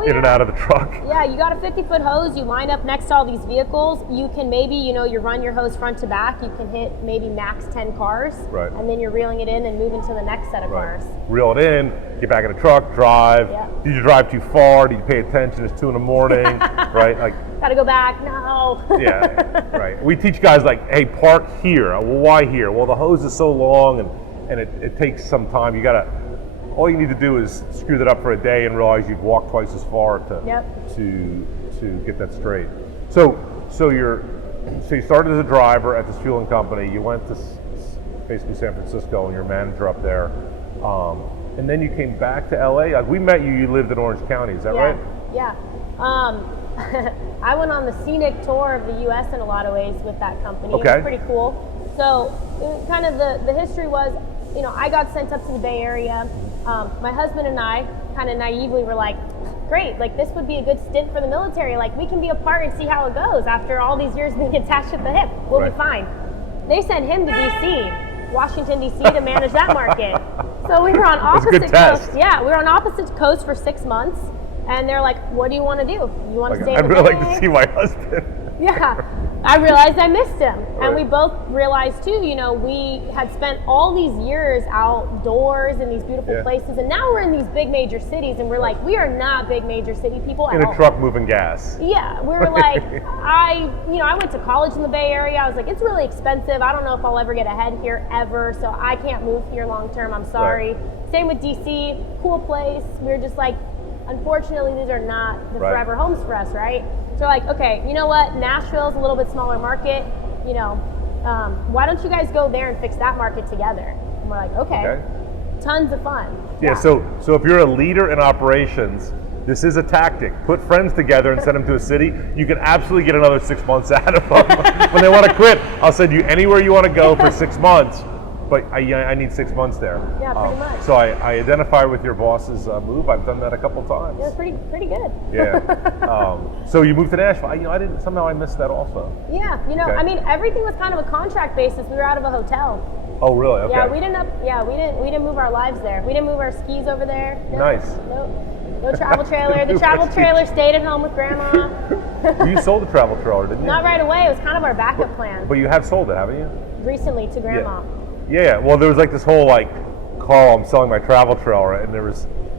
in and out of the truck. Yeah, you got a 50-foot hose, you line up next to all these vehicles, you can maybe, you run your hose front to back, you can hit maybe max 10 cars, right. And then you're reeling it in and moving to the next set of cars. Reel it in, get back in the truck, drive. Yeah. Did you drive too far? Did you pay attention? It's 2 a.m, right? Gotta go back, no. Yeah, right. We teach guys hey, park here. Well, why here? Well, the hose is so long and it takes some time. All you need to do is screw that up for a day and realize you've walked twice as far to get that straight. So you started as a driver at this fueling company. You went to basically San Francisco and you're a manager up there, and then you came back to LA. We met you. You lived in Orange County. Is that right? Yeah. I went on the scenic tour of the U.S. in a lot of ways with that company. Okay. It was pretty cool. So kind of the history was, I got sent up to the Bay Area. My husband and I kind of naively were great, this would be a good stint for the military. We can be apart and see how it goes after all these years being attached at the hip. We'll be fine. They sent him to D.C., Washington, D.C. to manage that market. So we were on opposite coasts. Yeah, we were on opposite coasts for 6 months. And they're what do you want to do? You want to stay in the I'd really Bay? like to see my husband. Yeah, I realized I missed him. Right. And we both realized too, we had spent all these years outdoors in these beautiful places, and now we're in these big major cities, and we're we are not big major city people at all. In a truck moving gas. Yeah, we were I went to college in the Bay Area. I was it's really expensive. I don't know if I'll ever get ahead here ever, so I can't move here long term. I'm sorry. Right. Same with DC, cool place. We were just unfortunately, these are not the forever homes for us, right? So okay, you know what? Nashville's a little bit smaller market. Why don't you guys go there and fix that market together? And we're like, okay. Tons of fun. Yeah, so if you're a leader in operations, this is a tactic. Put friends together and send them to a city. You can absolutely get another 6 months out of them. When they want to quit, I'll send you anywhere you want to go for 6 months, but I need 6 months there. Yeah, pretty much. So I identify with your boss's move. I've done that a couple times. Yeah, it's pretty good. Yeah. So you moved to Nashville. I missed that also. Yeah, I mean, everything was kind of a contract basis. We were out of a hotel. Oh, really? Okay. Yeah, we didn't move our lives there. We didn't move our skis over there. No, nice. No travel trailer. The travel trailer stayed at home with Grandma. You sold the travel trailer, didn't you? Not right away. It was kind of our backup plan. But you have sold it, haven't you? Recently to Grandma. Yeah. Well, there was like this whole Carl, I'm selling my travel trailer, and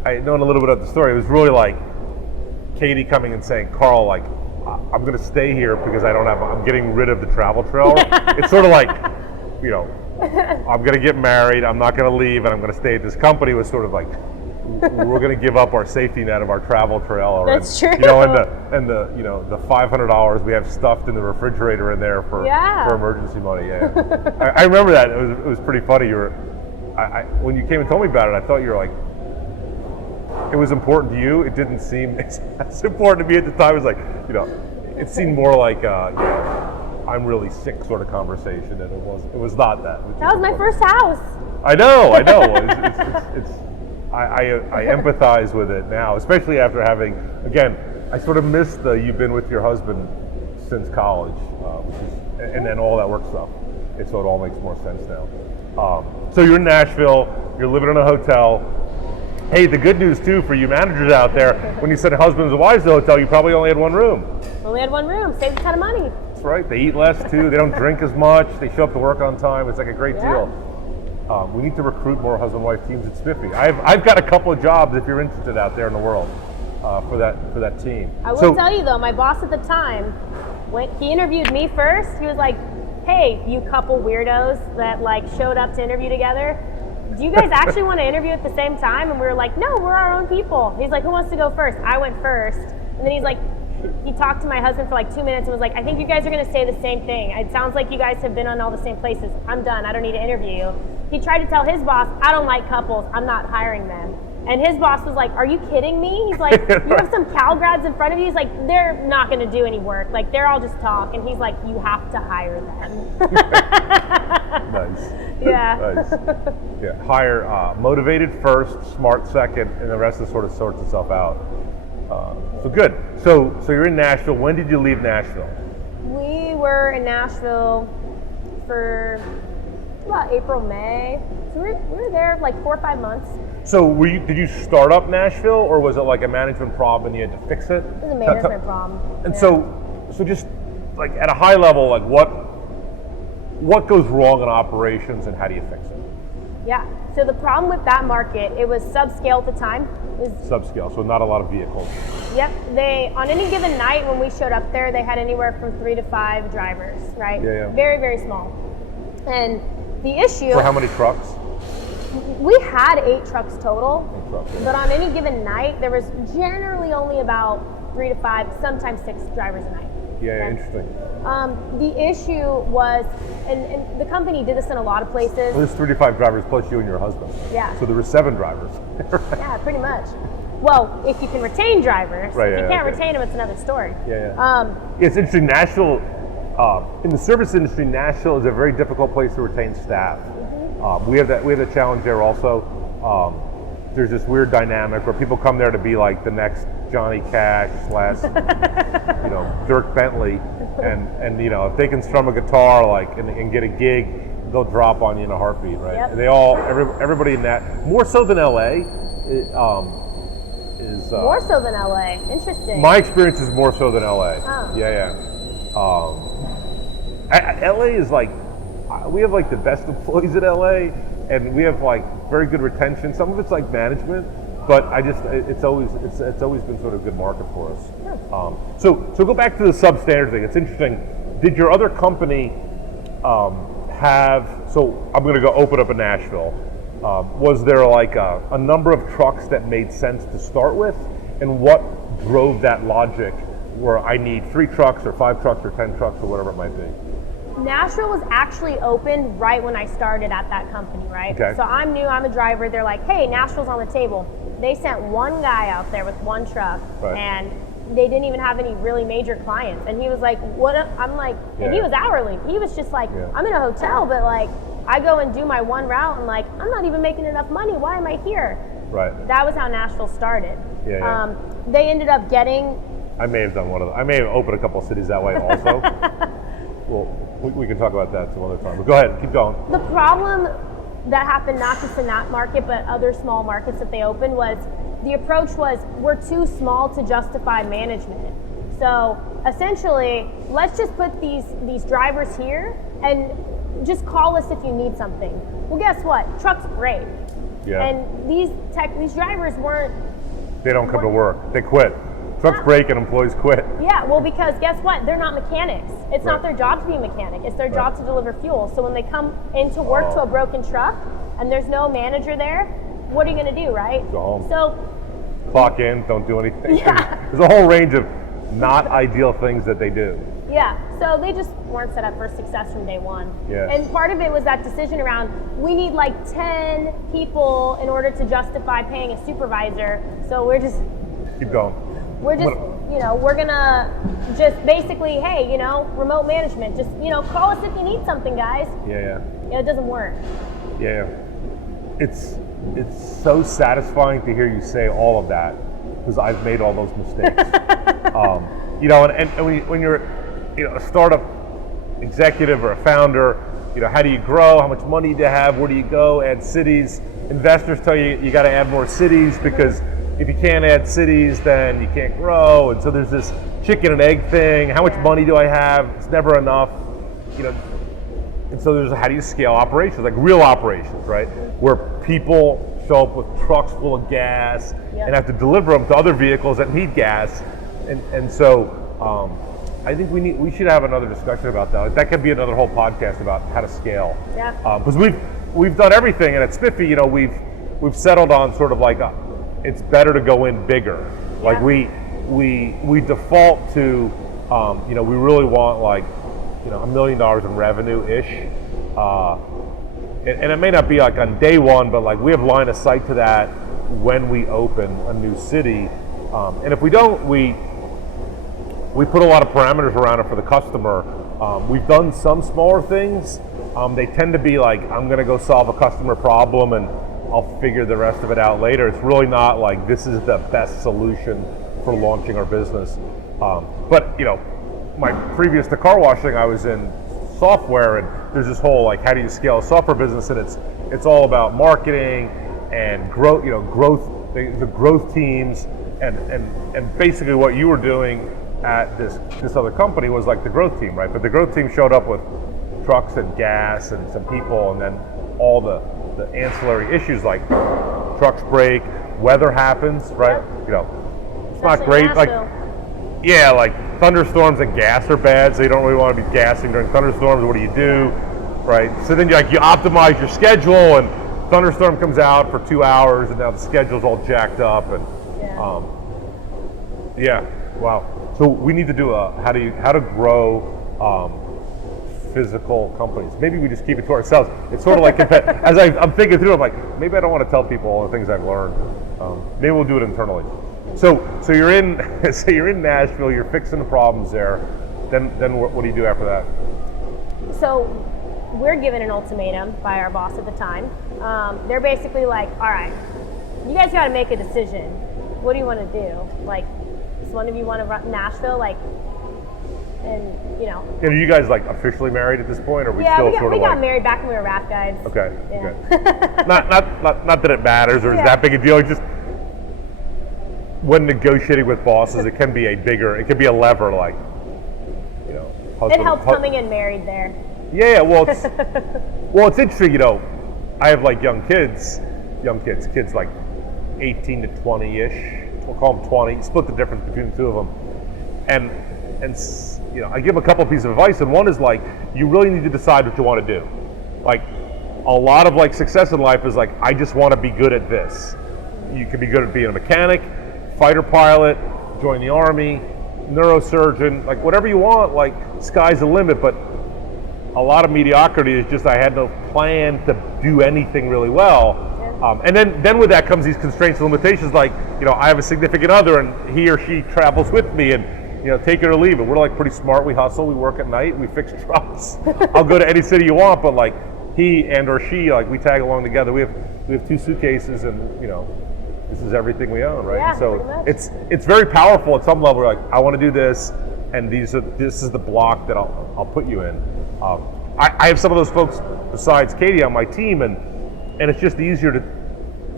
I know a little bit of the story. It was really like Katie coming and saying, Carl, I'm going to stay here because I'm getting rid of the travel trailer. It's sort of like, I'm going to get married, I'm not going to leave, and I'm going to stay at this company. Was sort of like, we're going to give up our safety net of our travel trailer. That's true. And the $500 we have stuffed in the refrigerator in there for emergency money. Yeah. I remember that. It was pretty funny. When you came and told me about it, I thought you were like, it was important to you. It didn't seem as important to me at the time. It was like, it seemed more like, I'm really sick sort of conversation, and it was not that. That was my first house. I know. I empathize with it now, especially after having, again, I sort of miss you've been with your husband since college, and then all that work stuff. So it all makes more sense now. So you're in Nashville, you're living in a hotel. Hey, the good news too for you managers out there, when you send husbands and wives to the hotel, you probably only had one room. Only had one room, saved a ton of money. That's right, they eat less too, they don't drink as much, they show up to work on time, it's like a great deal. We need to recruit more husband-wife teams at Spiffy. I've got a couple of jobs if you're interested out there in the world for that team. I will tell you though, my boss at the time, when he interviewed me first, he was like, hey, you couple weirdos that showed up to interview together, do you guys actually want to interview at the same time? And we were like, no, we're our own people. He's like, who wants to go first? I went first. And then he's like, he talked to my husband for 2 minutes and was like, I think you guys are going to say the same thing. It sounds like you guys have been on all the same places. I'm done. I don't need to interview you. He tried to tell his boss, I don't like couples. I'm not hiring them. And his boss was like, are you kidding me? He's like, you have some Cal grads in front of you. He's like, they're not going to do any work. They're all just talk. And he's like, you have to hire them. Nice. Yeah. Nice. Yeah. Hire motivated first, smart second, and the rest sort of sorts itself out. So good. So you're in Nashville. When did you leave Nashville? We were in Nashville for about April, May. So we were there 4 or 5 months. So did you start up Nashville, or was it like a management problem and you had to fix it? It was a management problem. And so just at a high level, what goes wrong in operations and how do you fix it? Yeah. So the problem with that market, it was subscale at the time. Subscale, so not a lot of vehicles. Yep. On any given night when we showed up there, they had anywhere from 3 to 5 drivers, right? Yeah. Very, very small. And the issue... For how many trucks? We had 8 trucks total, 8 trucks, yeah. But on any given night, there was generally only about 3 to 5, sometimes 6 drivers a night. Yeah, interesting. The issue was, and the company did this in a lot of places. Well, there's 3 to 5 drivers plus you and your husband. Yeah. So there were 7 drivers. Yeah, pretty much. Well, if you can retain drivers. Right, if you can't retain them, it's another story. Yeah. It's interesting. Nashville, in the service industry, Nashville is a very difficult place to retain staff. Mm-hmm. We have a challenge there also. There's this weird dynamic where people come there to be like the next Johnny Cash / Dirk Bentley, and if they can strum a guitar and get a gig, they'll drop on you in a heartbeat, right? Yep. And everybody in that, more so than LA, is more so than LA. Interesting. My experience is more so than LA. Oh. Yeah. LA is we have the best employees at LA, and we have very good retention. Some of it's management, but it's always been sort of a good market for us. Sure. So go back to the substandard thing. It's interesting. Did your other company have? So I'm going to go open up in Nashville. Was there a number of trucks that made sense to start with, and what drove that logic where I need 3 trucks or 5 trucks or 10 trucks or whatever it might be? Nashville was actually opened right when I started at that company, right? Okay. So I'm new, I'm a driver. They're like, hey, Nashville's on the table. They sent one guy out there with one truck, Right. and they didn't even have any really major clients. And he was like, what? I'm like, and he was hourly. He was just like, I'm in a hotel, but like, I go and do my one route, and like, I'm not even making enough money. Why am I here? Right. That was how Nashville started. Yeah. They ended up getting. I may have done one of them. I may have opened a couple of cities that way also. Well, we can talk about that some other time. But go ahead, keep going. The problem that happened not just in that market, but other small markets that they opened was the approach was we're too small to justify management. So essentially, let's just put these drivers here and just call us if you need something. Well, guess what? Trucks break. Yeah. And these drivers weren't. They don't come to work. They quit. Trucks break and employees quit. Yeah, well, because guess what? They're not mechanics. It's not Right. their job to be a mechanic. It's their job to deliver fuel. So when they come into work to a broken truck and there's no manager there, what are you going to do, right? Go home. So Clock in, don't do anything. Yeah. There's a whole range of not ideal things that they do. yeah, so they just weren't set up for success from day one. Yeah. And part of it was that decision around we need like 10 people in order to justify paying a supervisor. So we're just Keep going. we're gonna just basically, hey, remote management, just call us if you need something, guys. Yeah. It doesn't work. Yeah. It's so satisfying to hear you say all of that because I've made all those mistakes. And when you're a startup executive or a founder, how do you grow? How much money do you have? Where do you go? Add cities. Investors tell you got to add more cities because if you can't add cities, then you can't grow. And so there's this chicken and egg thing. How much money do I have? It's never enough. And so there's how do you scale operations, like real operations, right? Where people show up with trucks full of gas and have to deliver them to other vehicles that need gas. And so I think we should have another discussion about that. That could be another whole podcast about how to scale. Yeah. Because we've done everything, and at Spiffy, we've settled on sort of like it's better to go in bigger. Like we default to we really want like $1 million in revenue-ish. And it may not be like on day one, but like we have line of sight to that when we open a new city. And if we don't, we put a lot of parameters around it for the customer. We've done some smaller things. They tend to be like, I'm gonna go solve a customer problem and I'll figure the rest of it out later. It's really not like this is the best solution for launching our business. But my previous to car washing, I was in software, and there's this whole like how do you scale a software business, and it's all about marketing and growth, the growth teams, and basically what you were doing at this other company was like the growth team, right? But the growth team showed up with trucks and gas and some people, and then all the ancillary issues like trucks break, weather happens, right? It's not great. Like thunderstorms and gas are bad, so you don't really want to be gassing during thunderstorms. What do you do, right? So then you optimize your schedule, and thunderstorm comes out for 2 hours, and now the schedule's all jacked up, and wow. So we need to do how to grow physical companies. Maybe we just keep it to ourselves. It's sort of like as I'm thinking through, I'm like, maybe I don't want to tell people all the things I've learned. Maybe we'll do it internally. So you're in Nashville. You're fixing the problems there. Then what do you do after that? So we're given an ultimatum by our boss at the time. They're basically like, all right, you guys got to make a decision. What do you want to do? Like, does one of you want to run Nashville? Like, and are you guys like officially married at this point, or we still we got married back when we were raft guides. Okay. Yeah. Okay. not that it matters or is that big a deal. It's just when negotiating with bosses, it can be a lever, like husband, it helps coming in married there. Yeah, well, it's interesting. I have like young kids like 18 to 20-ish. We'll call them 20. Split the difference between the two of them, and I give them a couple of pieces of advice, and one is like, you really need to decide what you want to do. Like, a lot of like success in life is like, I just want to be good at this. You can be good at being a mechanic, fighter pilot, join the Army, neurosurgeon, like whatever you want, like sky's the limit. But a lot of mediocrity is just I had no plan to do anything really well. And then with that comes these constraints and limitations, like, I have a significant other and he or she travels with me, and take it or leave it. We're like pretty smart. We hustle. We work at night. We fix trucks. I'll go to any city you want, but like he and or she, like we tag along together. We have 2 suitcases, and this is everything we own, right? Yeah, so it's very powerful at some level. We're like, I want to do this, and this is the block that I'll put you in. I have some of those folks besides Katie on my team, and it's just easier to.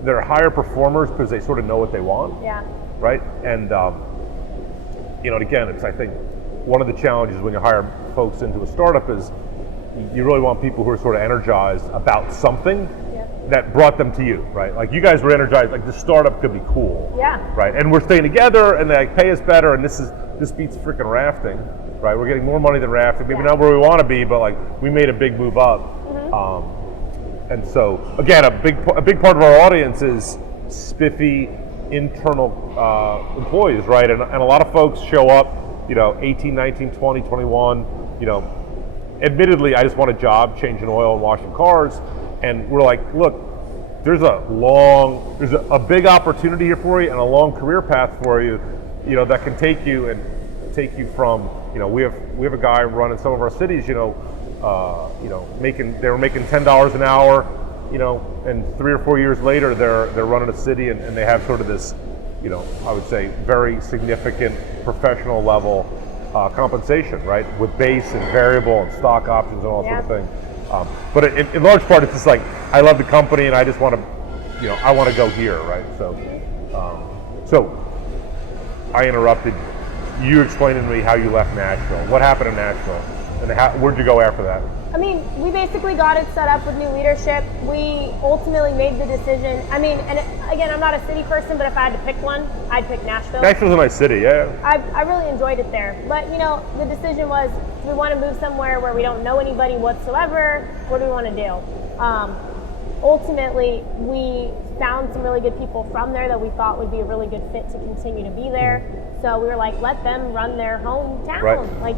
They're higher performers because they sort of know what they want. Yeah. Right, and and again, it's I think one of the challenges when you hire folks into a startup is you really want people who are sort of energized about something that brought them to you, right? Like you guys were energized, like the startup could be cool. Yeah. Right, and we're staying together, and they pay us better, and this beats freaking rafting, right? We're getting more money than rafting, maybe not where we want to be, but like we made a big move up. Mm-hmm. And so again, a big part of our audience is Spiffy internal employees, right? And a lot of folks show up, 18, 19, 20, 21, admittedly, I just want a job changing oil and washing cars. And we're like, look, there's a big opportunity here for you and a long career path for you, that can take you from, we have a guy running some of our cities, they were making $10 an hour, and 3 or 4 years later, they're running a city and they have sort of this, I would say very significant professional level compensation, right? With base and variable and stock options and all that sort of thing. But in large part, it's just like, I love the company and I just want to, I want to go here, right? So I interrupted. You explained to me how you left Nashville. What happened in Nashville? And where'd you go after that? I mean, we basically got it set up with new leadership. We ultimately made the decision. I mean, again, I'm not a city person, but if I had to pick one, I'd pick Nashville. Nashville's a nice city, yeah. I really enjoyed it there. But, the decision was, do we want to move somewhere where we don't know anybody whatsoever? What do we want to do? Ultimately, we found some really good people from there that we thought would be a really good fit to continue to be there. So we were like, let them run their hometown. Right.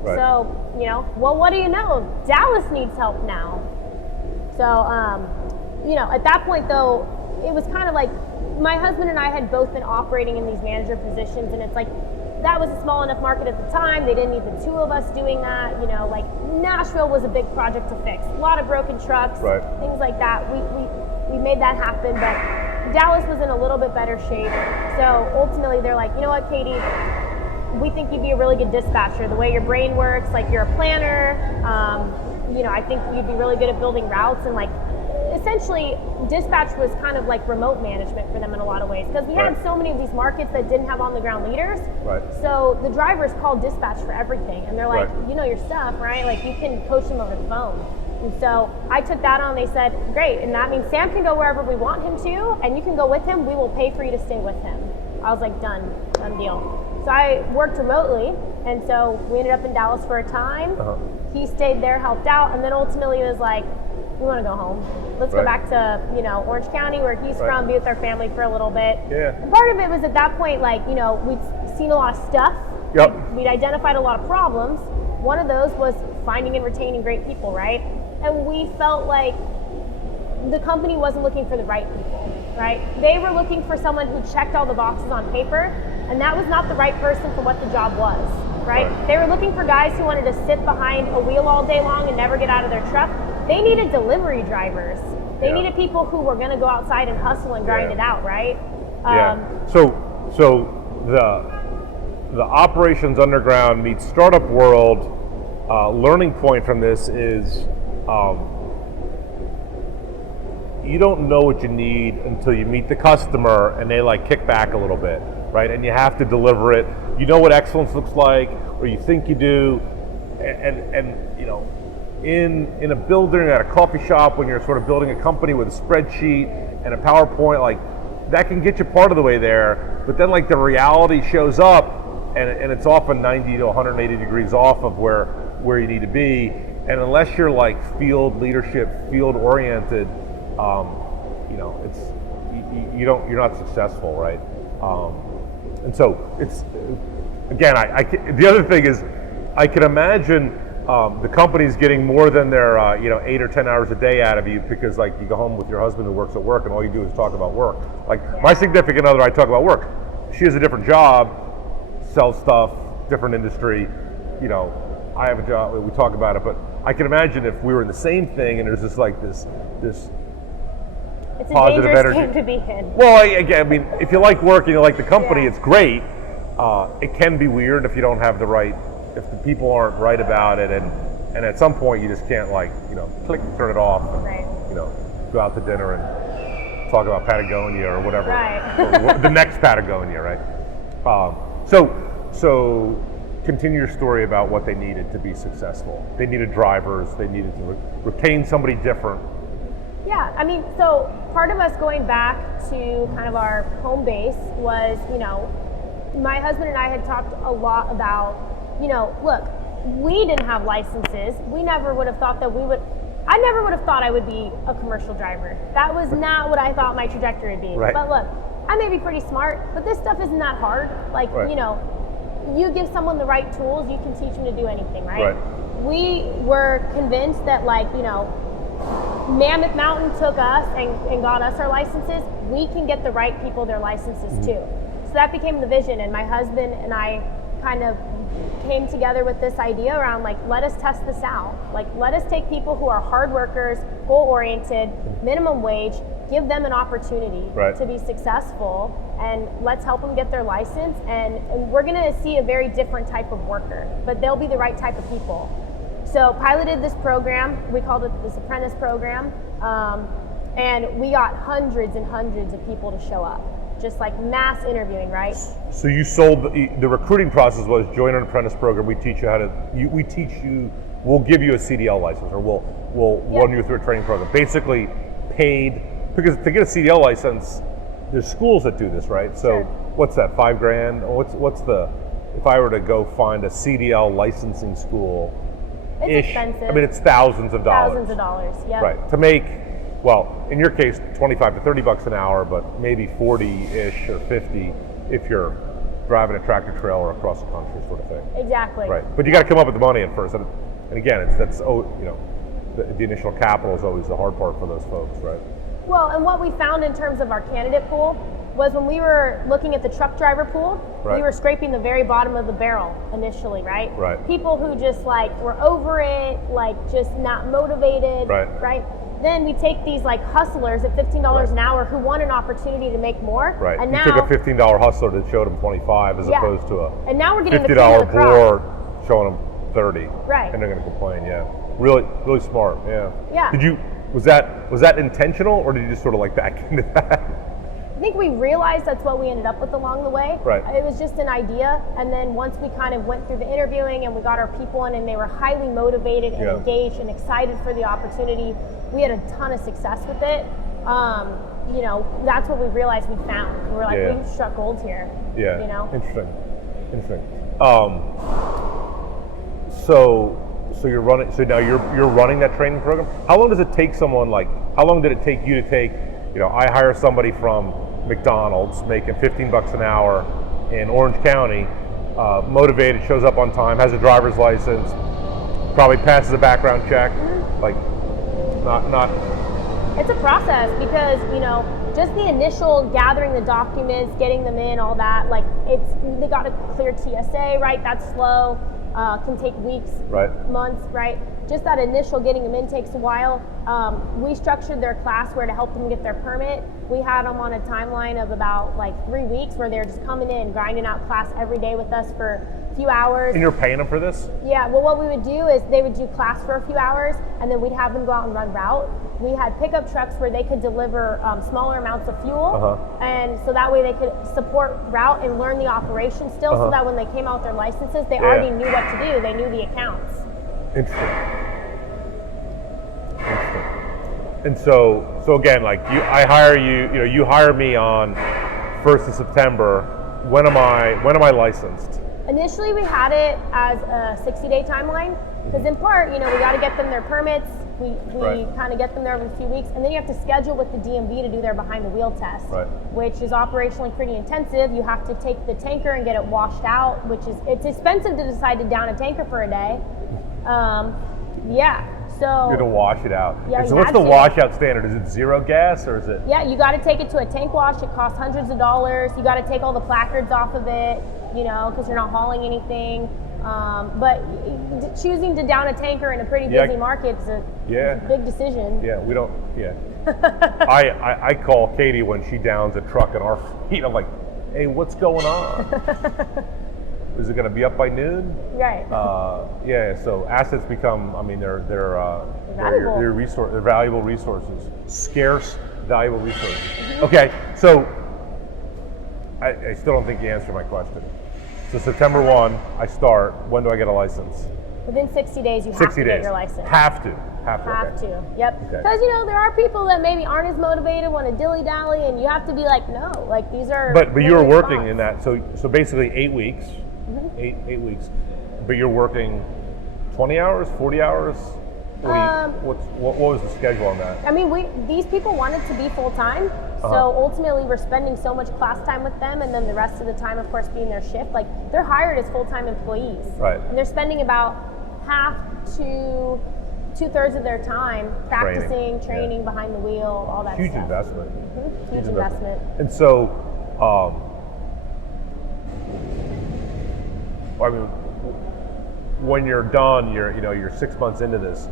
Right. So, well, what do you know? Dallas needs help now. So, at that point though, it was kind of like my husband and I had both been operating in these manager positions, and it's like, that was a small enough market at the time. They didn't need the 2 of us doing that. Nashville was a big project to fix. A lot of broken trucks, right. Things like that. We made that happen, but Dallas was in a little bit better shape. So ultimately they're like, you know what, Katie, we think you'd be a really good dispatcher. The way your brain works, like you're a planner, I think you'd be really good at building routes, and like essentially dispatch was kind of like remote management for them in a lot of ways, because we had so many of these markets that didn't have on the ground leaders. Right. So the drivers called dispatch for everything, and they're like, you know your stuff, right? Like you can coach them over the phone. And so I took that on. They said, great, and that means Sam can go wherever we want him to, and you can go with him. We will pay for you to stay with him. I was like, done deal. So I worked remotely, and so we ended up in Dallas for a time. He stayed there, helped out, and then ultimately it was like, we want to go home. Let's go back to, Orange County, where he's from, be with our family for a little bit. Yeah. And part of it was at that point, like, we'd seen a lot of stuff. Yep. We'd identified a lot of problems. One of those was finding and retaining great people, right? And we felt like the company wasn't looking for the right people, right? They were looking for someone who checked all the boxes on paper, and that was not the right person for what the job was, right? They were looking for guys who wanted to sit behind a wheel all day long and never get out of their truck. They needed delivery drivers. They needed people who were going to go outside and hustle and grind it out, right? So the operations underground meets startup world. Learning point from this is you don't know what you need until you meet the customer and they like kick back a little bit, right? And you have to deliver it. You know what excellence looks like, or you think you do, and in a building at a coffee shop, when you're sort of building a company with a spreadsheet and a PowerPoint, like that can get you part of the way there, but then like the reality shows up and it's often 90 to 180 degrees off of where you need to be. And unless you're like field leadership, field oriented, you're not successful, right? And so it's, again, the other thing is I can imagine the company's getting more than their 8 or 10 hours a day out of you, because like you go home with your husband who works at work and all you do is talk about work. Like my significant other, I talk about work. She has a different job, sells stuff, different industry. I have a job, we talk about it, but I can imagine if we were in the same thing and there's just like this it's positive a dangerous energy. game to be in. Well, again, I mean, if you like work and you like the company, Yeah. it's great. It can be weird if you don't have the right, if the people aren't right about it, and at some point you just can't click, turn it off, and, Right. go out to dinner and talk about Patagonia or whatever, Right. or the next Patagonia, right? So continue your story about what they needed to be successful. They needed drivers. They needed to retain somebody different. Yeah, I mean, so part of us going back to kind of our home base was, my husband and I had talked a lot about, look, we didn't have licenses. We never would have thought that I never would have thought I would be a commercial driver. That was not what I thought my trajectory would be. Right. But look, I may be pretty smart, but this stuff isn't that hard. Like, Right. You give someone the right tools, you can teach them to do anything, right? Right. We were convinced that, Mammoth Mountain took us and got us our licenses. We can get the right people their licenses too. So that became the vision, and my husband and I kind of came together with this idea around let us test this out. Let us take people who are hard workers, goal-oriented, minimum wage, give them an opportunity Right. to be successful, and let's help them get their license. And we're gonna see a very different type of worker, but they'll be the right type of people. So piloted this program, we called it this apprentice program, and we got hundreds and hundreds of people to show up, just like mass interviewing, right? So you sold the recruiting process was join an apprentice program. We teach you how to. We'll give you a CDL license, or we'll run you through a training program. Basically, paid, because to get a CDL license, there's schools that do this, right? So Sure. what's that? $5,000? What's the? If I were to go find a CDL licensing school, It's expensive. I mean, it's thousands of dollars. Thousands of dollars, yeah. Right. To make, well, in your case, 25 to 30 bucks an hour, but maybe 40-ish or 50 if you're driving a tractor trailer across the country, sort of thing. Exactly. Right. But you got to come up with the money at first, and again, the initial capital is always the hard part for those folks, right? Well, and what we found in terms of our candidate pool was when we were looking at the truck driver pool, Right. we were scraping the very bottom of the barrel initially, right? Right. People who just were over it, just not motivated, Right. Then we take these hustlers at $15 an hour who want an opportunity to make more. Right. And You now, took a $15 hustler that showed them 25 as Yeah. opposed to a and now we're getting the $50 cream of the crop. board showing them 30. Right. And they're going to complain. Yeah. Really, really smart. Yeah. Yeah. Was that intentional, or did you just sort of back into that? I think we realized that's what we ended up with along the way. Right. It was just an idea, and then once we kind of went through the interviewing and we got our people in, and they were highly motivated and Yeah. engaged and excited for the opportunity, we had a ton of success with it. That's what we realized we found. We were Yeah. we struck gold here. Yeah. Interesting. So you're running. So now you're running that training program. How long does it take someone? How long did it take you to take? I hire somebody from McDonald's making 15 bucks an hour in Orange County, motivated, shows up on time, has a driver's license, probably passes a background check. Not. It's a process because, just the initial gathering the documents, getting them in, all that, they got to clear TSA, right? That's slow, can take weeks, Right. months, right? Just that initial getting them in takes a while. We structured their class where to help them get their permit. We had them on a timeline of about 3 weeks where they're just coming in, grinding out class every day with us for a few hours. And you're paying them for this? Yeah, well, what we would do is they would do class for a few hours, and then we'd have them go out and run route. We had pickup trucks where they could deliver smaller amounts of fuel, and so that way they could support route and learn the operation still, so that when they came out with their licenses, they already knew what to do. They knew the accounts. Interesting. And so again, I hire you. You hire me on 1st of September. When am I licensed? Initially, we had it as a 60-day timeline because, in part, we got to get them their permits. We Right. kind of get them there over a few weeks, and then you have to schedule with the DMV to do their behind-the-wheel test, Right. which is operationally pretty intensive. You have to take the tanker and get it washed out, it's expensive to decide to down a tanker for a day. Yeah. So You're gonna wash it out. Yeah, And so you what's had the to. washout standard? Is it zero gas or is it? yeah, you got to take it to a tank wash. It costs hundreds of dollars. You got to take all the placards off of it, because you're not hauling anything. But choosing to down a tanker in a pretty busy market is a big decision. Yeah, we don't. Yeah. I call Katie when she downs a truck in our feet. I'm like, hey, what's going on? Is it going to be up by noon? Right. Yeah. So assets become. I mean, they're they're valuable resources, scarce, valuable resources. Mm-hmm. Okay. So I still don't think you answered my question. So September 1, I start. When do I get a license? Within 60 days, you have 60 to days. get your license. Have to. Yep. Okay. Because there are people that maybe aren't as motivated, want to dilly dally, and you have to be like, no, like these are. But you were limited working spots. in that. So basically 8 weeks, Mm-hmm. 8 weeks. But you're working 20 hours, 40 hours. What was the schedule on that? I mean, these people wanted to be full time, so ultimately we're spending so much class time with them, and then the rest of the time, of course, being their shift. Like they're hired as full time employees, Right? And they're spending about half to 2/3 of their time practicing, training behind the wheel, all that Huge stuff. investment. Mm-hmm. Huge investment. And so, I mean, when you're done, you're 6 months into this.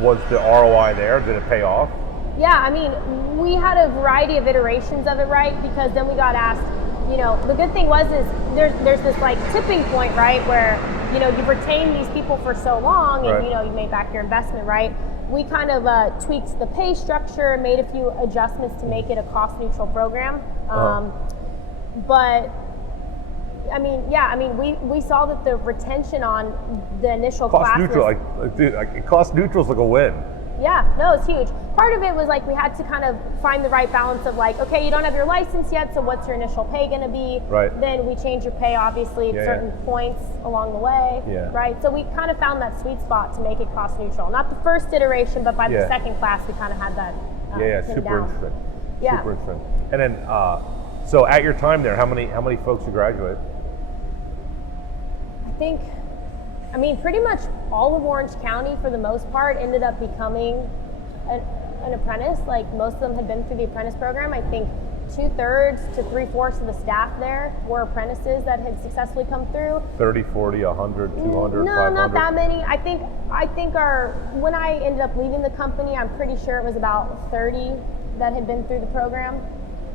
Was the ROI there? Did it pay off? Yeah, I mean, we had a variety of iterations of it, right? Because then we got asked, the good thing is there's this like tipping point, right? Where, you've retained these people for so long and, Right. you made back your investment, right? We kind of tweaked the pay structure, made a few adjustments to make it a cost neutral program. But I mean, we saw that the retention on the initial Cost classes. neutral, cost neutral's like a win. Yeah, no, it's huge. Part of it was like we had to kind of find the right balance of like, okay, you don't have your license yet, so what's your initial pay going to be? Right. Then we change your pay, obviously, at certain points along the way. Yeah. Right. So we kind of found that sweet spot to make it cost neutral. Not the first iteration, but by the second class, we kind of had that. pinned Super down. interesting. Yeah. Super interesting. And then, so at your time there, how many folks you graduated? I mean, pretty much all of Orange County, for the most part, ended up becoming an apprentice. Like most of them had been through the apprentice program. I think 2/3 to 3/4 of the staff there were apprentices that had successfully come through. 30, 40, 100, 200, No, 500? not that many. I think when I ended up leaving the company, I'm pretty sure it was about 30 that had been through the program.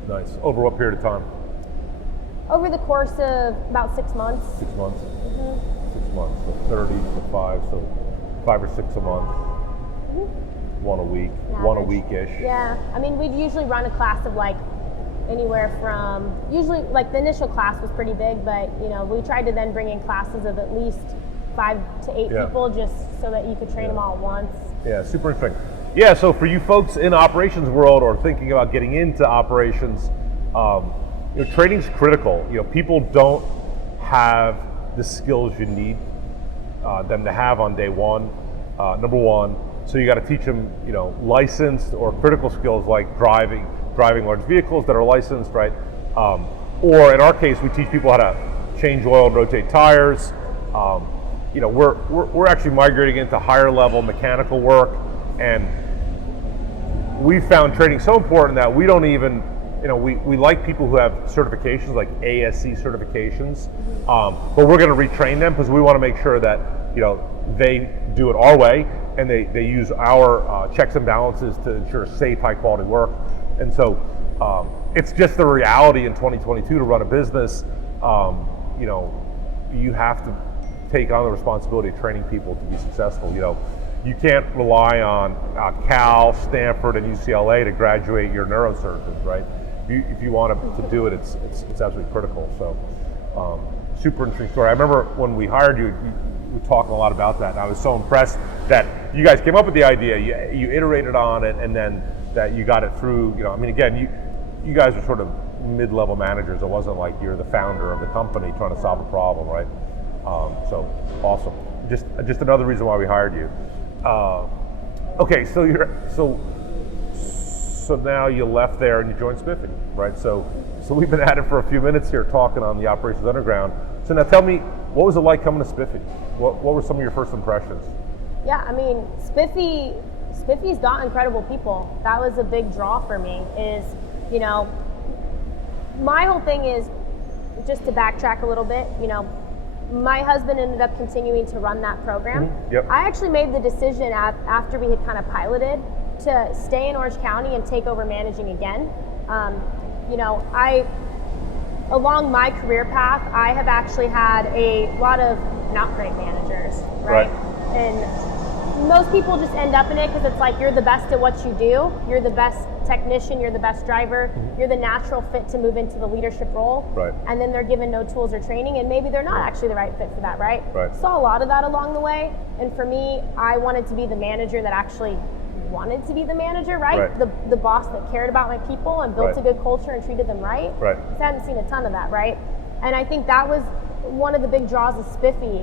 Nice. Over what period of time? Over the course of about 6 months. 6 months? Mm-hmm. 6 months, so 30 to 5, so 5 or 6 a month. One a week, one a week-ish. Yeah, I mean, we'd usually run a class of like anywhere from, usually like the initial class was pretty big, but we tried to then bring in classes of at least 5 to 8 people just so that you could train them all at once. Yeah, super interesting. Yeah, so for you folks in operations world or thinking about getting into operations, training's critical. People don't have the skills you need them to have on day one. Number one, so you got to teach them, licensed or critical skills like driving large vehicles that are licensed, right? Or in our case, we teach people how to change oil and rotate tires. We're actually migrating into higher level mechanical work, and we found training so important that we don't even, we like people who have certifications like ASC certifications, but we're going to retrain them because we want to make sure that they do it our way and they use our checks and balances to ensure safe, high quality work. And so it's just the reality in 2022 to run a business. You have to take on the responsibility of training people to be successful. You can't rely on Cal, Stanford, and UCLA to graduate your neurosurgeons, right? If you want to do it, it's absolutely critical. So, super interesting story. I remember when we hired you, we were talking a lot about that, and I was so impressed that you guys came up with the idea, you iterated on it, and then that you got it through. Again, you guys are sort of mid-level managers. It wasn't like you're the founder of the company trying to solve a problem, right? So awesome. Just another reason why we hired you. Okay, so now you left there and you joined Spiffy, right? So we've been at it for a few minutes here talking on the Operations Underground. So now tell me, what was it like coming to Spiffy? What were some of your first impressions? Yeah, I mean, Spiffy's got incredible people. That was a big draw for me is, my whole thing is, just to backtrack a little bit, my husband ended up continuing to run that program. Mm-hmm. Yep. I actually made the decision after we had kind of piloted to stay in Orange County and take over managing again. Along my career path, I have actually had a lot of not great managers, right? And most people just end up in it because it's like you're the best at what you do, you're the best technician, you're the best driver, you're the natural fit to move into the leadership role, right? And then they're given no tools or training, and maybe they're not actually the right fit for that, right? Saw a lot of that along the way, and for me, I wanted to be the manager that actually wanted to be the manager, right? The boss that cared about my people and built a good culture and treated them right. I hadn't seen a ton of that, right? And I think that was one of the big draws of Spiffy.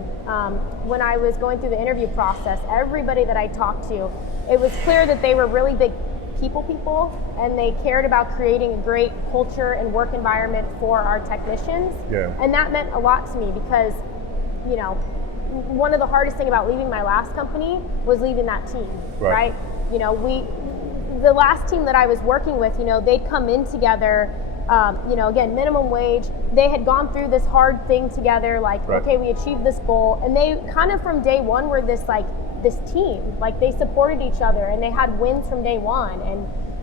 When I was going through the interview process, everybody that I talked to, it was clear that they were really big people and they cared about creating a great culture and work environment for our technicians. And that meant a lot to me because, one of the hardest thing about leaving my last company was leaving that team, right? The last team that I was working with, they'd come in together, again, minimum wage. They had gone through this hard thing together, okay, we achieved this goal. And they kind of from day one were this team, they supported each other and they had wins from day one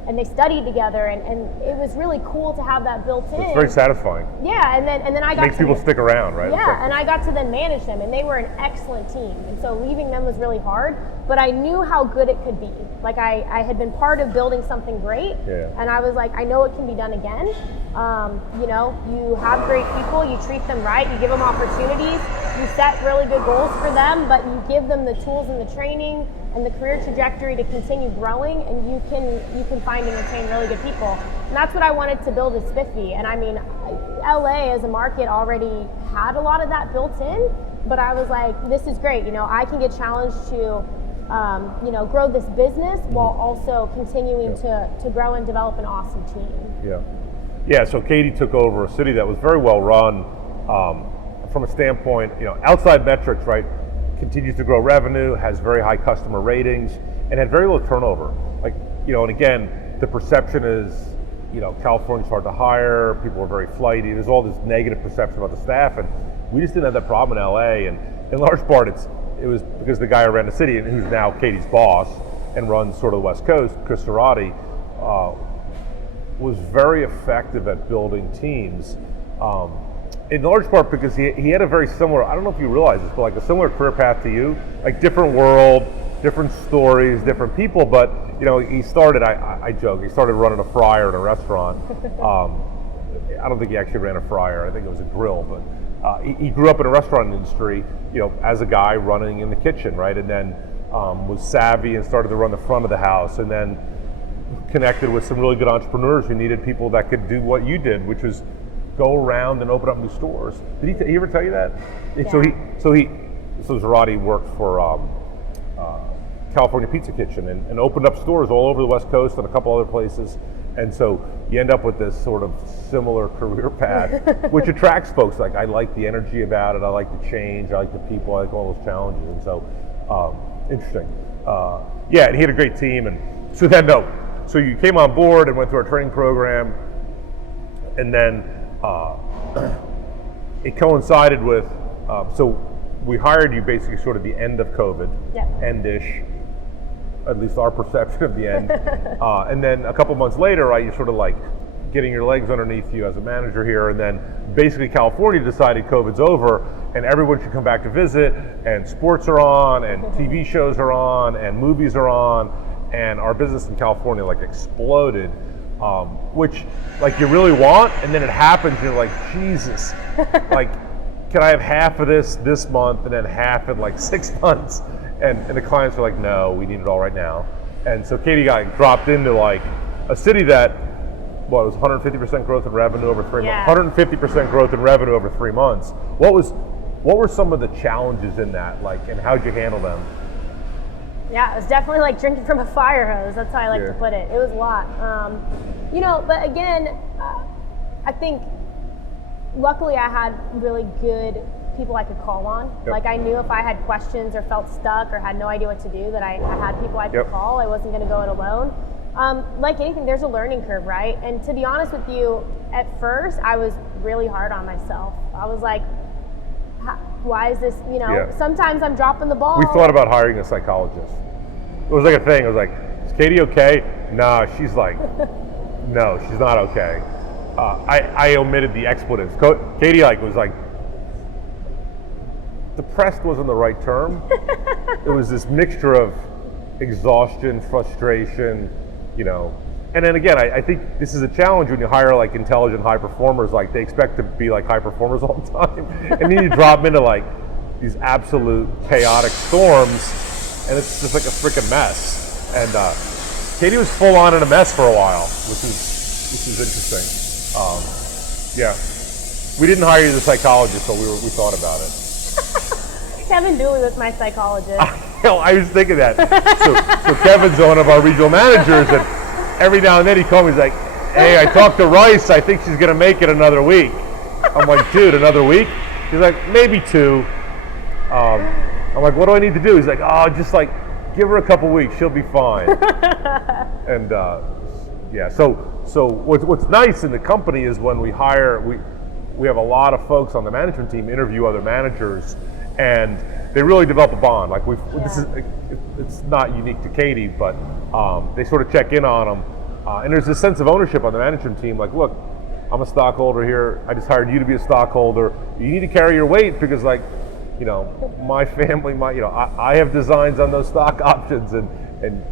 and they studied together and it was really cool to have that built in. It's very satisfying. Yeah, and then I got makes people stick around, right? Yeah, and I got to then manage them and they were an excellent team. And so leaving them was really hard, but I knew how good it could be. I had been part of building something great and I was like, I know it can be done again. You have great people, you treat them right, you give them opportunities, you set really good goals for them, but you give them the tools and the training and the career trajectory to continue growing, and you can find and retain really good people. And that's what I wanted to build at Spiffy. And I mean, LA as a market already had a lot of that built in, but I was like, this is great. I can get challenged to grow this business while also continuing to grow and develop an awesome team. Yeah, so Katie took over a city that was very well run from a standpoint, outside metrics, right? Continues to grow revenue, has very high customer ratings, and had very low turnover. And again, the perception is, California's hard to hire, people are very flighty, there's all this negative perception about the staff, and we just didn't have that problem in LA, and in large part it was because the guy who ran the city, and who's now Katie's boss, and runs sort of the West Coast, Chris Cerati, was very effective at building teams. In large part because he had a very similar, I don't know if you realize this, but a similar career path to you, different world, different stories, different people, but he started, I joke, he started running a fryer in a restaurant. I don't think he actually ran a fryer, I think it was a grill, but he grew up in a restaurant industry, as a guy running in the kitchen, right? And then was savvy and started to run the front of the house, and then connected with some really good entrepreneurs who needed people that could do what you did, which was go around and open up new stores. Did he ever tell you that? Yeah. So Cerati worked for California Pizza Kitchen and opened up stores all over the West Coast and a couple other places. And so you end up with this sort of similar career path, which attracts folks. I like the energy about it. I like the change. I like the people. I like all those challenges. And so, interesting. And he had a great team. And so you came on board and went through our training program, and then it coincided with, so we hired you basically sort of the end of COVID, end-ish, at least our perception of the end. And then a couple months later, right, you're sort of getting your legs underneath you as a manager here, and then basically California decided COVID's over and everyone should come back to visit, and sports are on, and TV shows are on, and movies are on, and our business in California exploded. Which you really want, and then it happens, and you're like, Jesus, can I have half of this month and then half in 6 months? And the clients are like, no, we need it all right now. And so Katie got dropped into a city that, it was 150% growth in revenue over 3 months, 150% growth in revenue over 3 months. What were some of the challenges in that, and how'd you handle them? Yeah, it was definitely drinking from a fire hose. That's how I like to put it. It was a lot. But again, I think luckily I had really good people I could call on. Yep. Like I knew if I had questions or felt stuck or had no idea what to do, that I had people I could call. I wasn't going to go it alone. Like anything, there's a learning curve, right? And to be honest with you, at first I was really hard on myself. I was like, why is this, sometimes I'm dropping the ball. We thought about hiring a psychologist. It was like a thing. It was like, is Katie okay? No, she's like, no, she's not okay. I omitted the expletives. Katie was like, depressed wasn't the right term. It was this mixture of exhaustion, frustration, And then again, I think this is a challenge when you hire like intelligent high performers. Like they expect to be like high performers all the time, and then you drop them into like these absolute chaotic storms, and it's just like a freaking mess. And Katie was full on in a mess for a while, which is interesting. We didn't hire you as a psychologist, but we thought about it. Kevin Dooley was my psychologist. I was thinking that. So Kevin's one of our regional managers, and every now and then he called me. He's like, "Hey, I talked to Rice. I think she's gonna make it another week." I'm like, "Dude, another week?" He's like, "Maybe 2." I'm like, "What do I need to do?" He's like, "Oh, just like give her a couple weeks. She'll be fine." And So what's nice in the company is when we hire, we have a lot of folks on the management team interview other managers, and they really develop a bond. Like it's not unique to Katie, but they sort of check in on them, and there's a sense of ownership on the management team. Like, look, I'm a stockholder here. I just hired you to be a stockholder. You need to carry your weight because, like, my family, I have designs on those stock options, and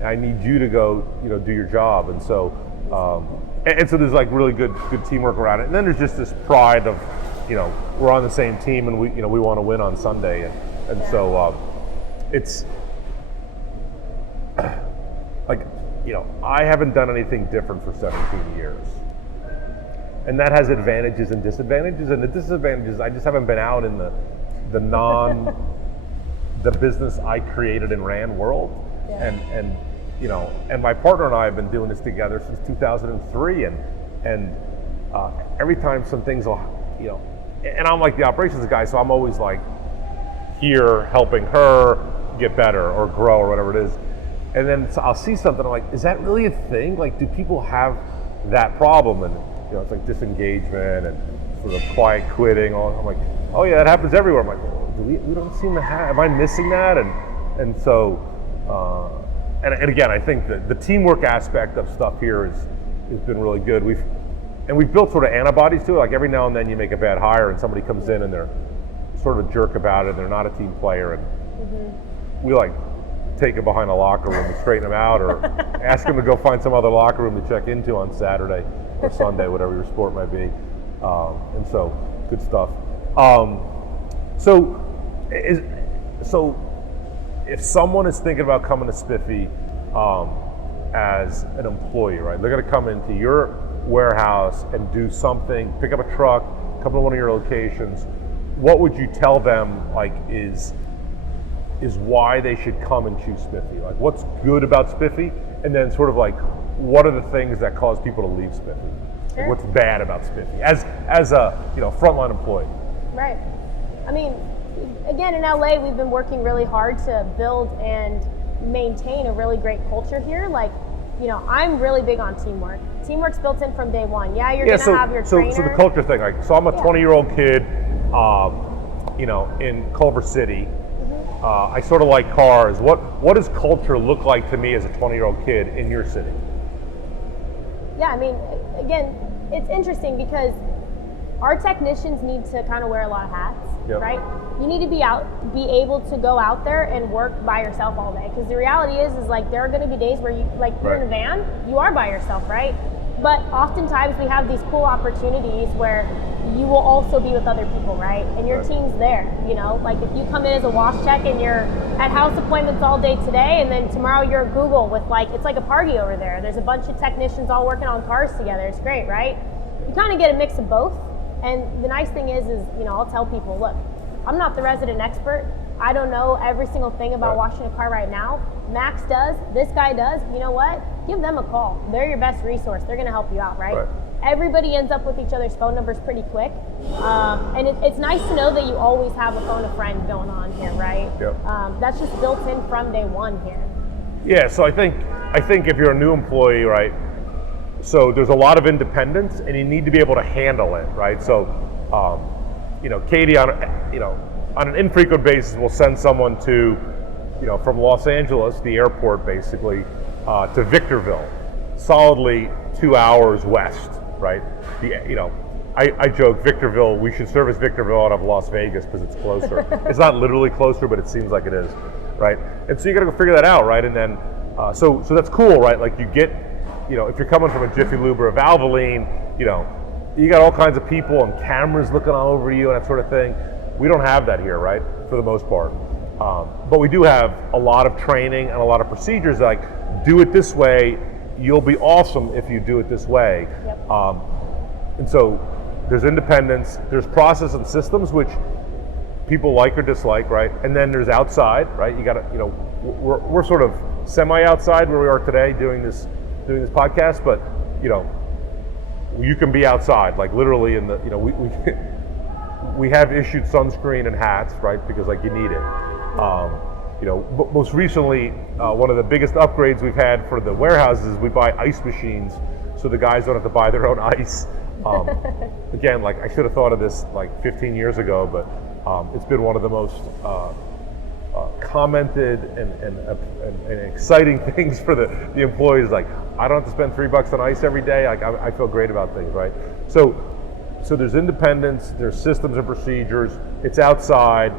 I need you to go, do your job. And so, so there's like really good teamwork around it. And then there's just this pride of, we're on the same team, and we want to win on Sunday. So it's like, I haven't done anything different for 17 years. And that has advantages and disadvantages. And the disadvantages, I just haven't been out in the business I created and ran world. Yeah. And my partner and I have been doing this together since 2003. And every time some things will, and I'm like the operations guy, so I'm always like here helping her get better or grow or whatever it is. And then I'll see something, I'm like, is that really a thing? Like, do people have that problem? And it's like disengagement and sort of quiet quitting. I'm like, oh yeah, that happens everywhere. I'm like, we don't seem to have. Am I missing that? And so, and again, I think that the teamwork aspect of stuff here has been really good. We've built sort of antibodies to it. Like every now and then you make a bad hire and somebody comes in and they're sort of a jerk about it. And they're not a team player, and we like take it behind a locker room and straighten them out, or ask them to go find some other locker room to check into on Saturday or Sunday, whatever your sport might be. And so, good stuff. So if someone is thinking about coming to Spiffy as an employee, right? They're going to come into your warehouse and do something, pick up a truck, come to one of your locations. What would you tell them, like, is why they should come and choose Spiffy? Like, what's good about Spiffy? And then sort of like, what are the things that cause people to leave Spiffy? Sure. Like, what's bad about Spiffy as a frontline employee? Right. I mean, again, in LA, we've been working really hard to build and maintain a really great culture here. Like, I'm really big on teamwork. Teamwork's built in from day one. Yeah, you're gonna have your trainer. So the culture thing, like, so I'm a 20-year-old kid, in Culver City. I sort of like cars. What does culture look like to me as a 20-year-old kid in your city? Yeah, I mean, again, it's interesting because our technicians need to kind of wear a lot of hats, right? You need to be able to go out there and work by yourself all day. Because the reality is like there are going to be days where you're in a van, you are by yourself, right? But oftentimes we have these cool opportunities where you will also be with other people, right? And your team's there, Like if you come in as a wash check and you're at house appointments all day today, and then tomorrow you're at Google with it's like a party over there. There's a bunch of technicians all working on cars together. It's great, right? You kind of get a mix of both. And the nice thing is I'll tell people, look, I'm not the resident expert. I don't know every single thing about washing a car right now. Max does, this guy does. You know what? Give them a call. They're your best resource. They're going to help you out, right? Everybody ends up with each other's phone numbers pretty quick. And it's nice to know that you always have a phone a friend going on here, right? That's just built in from day one here. Yeah, so I think if you're a new employee, right, so there's a lot of independence and you need to be able to handle it, right? So, Katie, on an infrequent basis will send someone to, from Los Angeles, the airport basically, to Victorville, solidly 2 hours west, right? I joke, Victorville, we should service Victorville out of Las Vegas because it's closer. It's not literally closer, but it seems like it is, right? And so you gotta go figure that out, right? And then, so that's cool, right? Like you get, if you're coming from a Jiffy Lube or a Valvoline, you got all kinds of people and cameras looking all over you and that sort of thing. We don't have that here, right? For the most part. But we do have a lot of training and a lot of procedures like, do it this way, you'll be awesome if you do it this way. And so there's independence, there's process and systems, which people like or dislike, right? And then there's outside, right? You gotta, we're sort of semi-outside where we are today doing this podcast, but you can be outside, like literally in the, we have issued sunscreen and hats, right? Because like you need it. Most recently, one of the biggest upgrades we've had for the warehouses is we buy ice machines so the guys don't have to buy their own ice. Again, like I should have thought of this like 15 years ago, but it's been one of the most commented and exciting things for the employees. Like, I don't have to spend $3 on ice every day. Like, I feel great about things, right? So there's independence, there's systems and procedures, it's outside,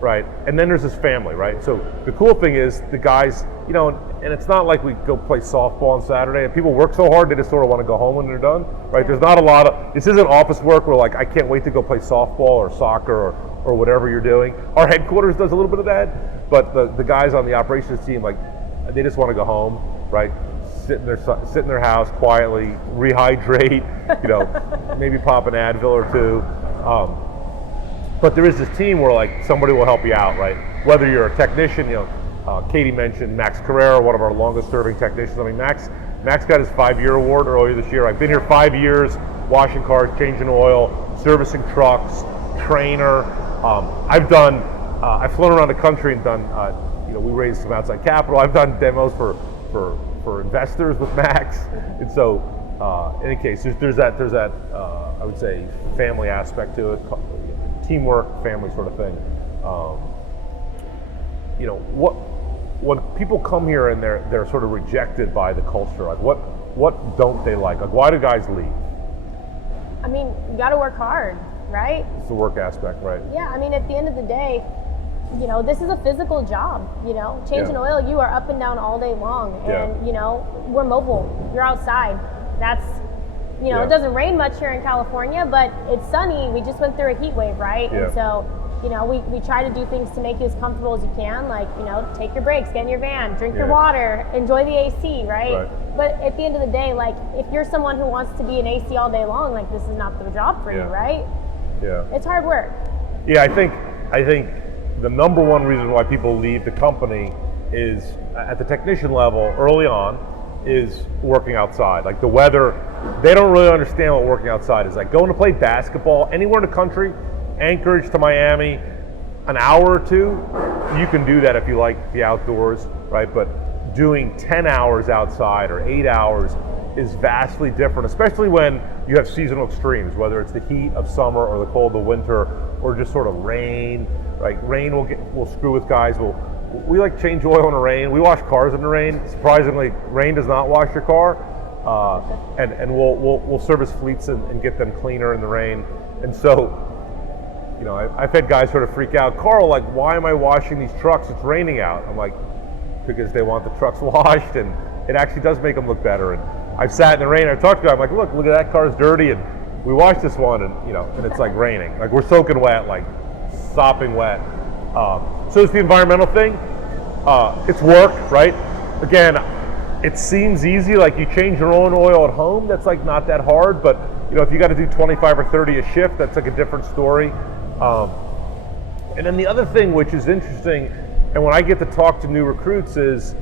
right? And then there's this family, right? So the cool thing is the guys, and it's not like we go play softball on Saturday and people work so hard they just sort of want to go home when they're done, right? There's not a lot of, this isn't office work where like, I can't wait to go play softball or soccer or whatever you're doing. Our headquarters does a little bit of that, but the guys on the operations team, like, they just want to go home, right? Sit in their house quietly, rehydrate, maybe pop an Advil or two. But there is this team where like somebody will help you out, right? Whether you're a technician, Katie mentioned Max Carrera, one of our longest serving technicians. I mean, Max got his 5-year award earlier this year. I've been here 5 years, washing cars, changing oil, servicing trucks, trainer. I've flown around the country and done, we raised some outside capital. I've done demos for investors with Max. And so, in any case, there's that I would say family aspect to it, teamwork, family sort of thing. When people come here and they're sort of rejected by the culture, like what don't they like? Like, why do guys leave? I mean, you got to work hard, right? It's the work aspect, right? Yeah, I mean, at the end of the day, this is a physical job, changing oil, you are up and down all day long, and we're mobile, you're outside. That's, it doesn't rain much here in California, but it's sunny. We just went through a heat wave, right? And so, we try to do things to make you as comfortable as you can, like, take your breaks, get in your van, drink your water, enjoy the AC, right? But at the end of the day, like, if you're someone who wants to be in AC all day long, like, this is not the job for you, right? Yeah. It's hard work. Yeah, I think the number one reason why people leave the company is at the technician level early on is working outside. Like the weather, they don't really understand what working outside is. Like going to play basketball anywhere in the country, Anchorage to Miami, an hour or two, you can do that if you like the outdoors, right? But doing 10 hours outside or 8 hours is vastly different, especially when you have seasonal extremes, whether it's the heat of summer or the cold of winter or just sort of rain. Right, rain will screw with guys. We like change oil in the rain. We wash cars in the rain. Surprisingly, rain does not wash your car, and we'll service fleets and get them cleaner in the rain. And so, I've had guys sort of freak out. Carl, like, why am I washing these trucks? It's raining out. I'm like, because they want the trucks washed, and it actually does make them look better. And I've sat in the rain. I've talked to guys. I'm like, look at that car's dirty, and we washed this one, and and it's like raining. Like we're soaking wet, like sopping wet. So it's the environmental thing. It's work, right? Again, it seems easy, like you change your own oil at home, that's like not that hard, but if you got to do 25 or 30 a shift, that's like a different story. And then the other thing which is interesting, and when I get to talk to new recruits, is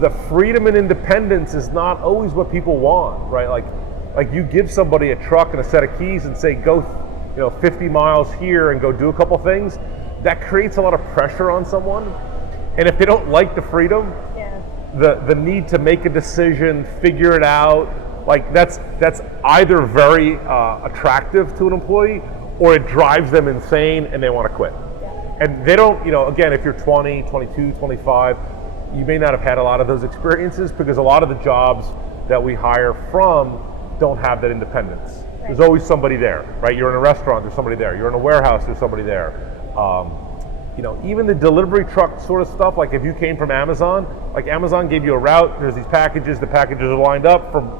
the freedom and independence is not always what people want, right? Like you give somebody a truck and a set of keys and say, go 50 miles here and go do a couple things, that creates a lot of pressure on someone. And if they don't like the freedom, the need to make a decision, figure it out, like that's either very attractive to an employee, or it drives them insane and they want to quit. And they don't, again, if you're 20, 22, 25, you may not have had a lot of those experiences, because a lot of the jobs that we hire from don't have that independence. Right. There's always somebody there, right? You're in a restaurant, there's somebody there. You're in a warehouse, there's somebody there. Even the delivery truck sort of stuff, like if you came from Amazon, like Amazon gave you a route, there's these packages, the packages are lined up from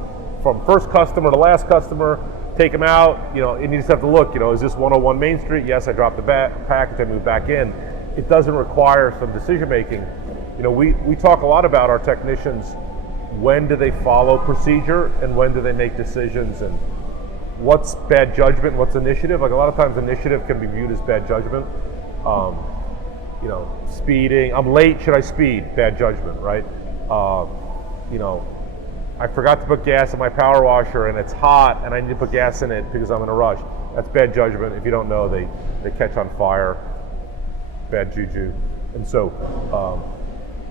first customer to last customer, take them out, and you just have to look, is this 101 Main Street? Yes, I dropped the package, I moved back in. It doesn't require some decision making. We talk a lot about our technicians, when do they follow procedure and when do they make decisions, and what's bad judgment and what's initiative. Like a lot of times initiative can be viewed as bad judgment. Speeding, I'm late, should I speed? Bad judgment, right? I forgot to put gas in my power washer and it's hot and I need to put gas in it because I'm in a rush. That's bad judgment. If you don't know, they catch on fire, bad juju. And so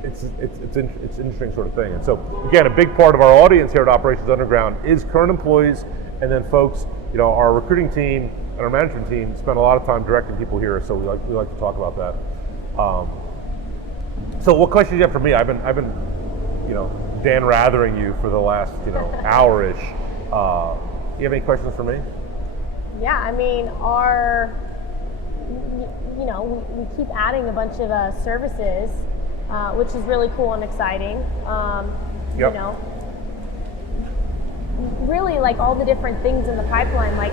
it's an interesting sort of thing. And so again, a big part of our audience here at Operations Underground is current employees, and then folks, our recruiting team and our management team spend a lot of time directing people here, so we like to talk about that. So what questions do you have for me? I've been Dan Rathering you for the last hour-ish. You have any questions for me? Yeah, I mean, we keep adding a bunch of services, which is really cool and exciting. Yep. Really, like all the different things in the pipeline, like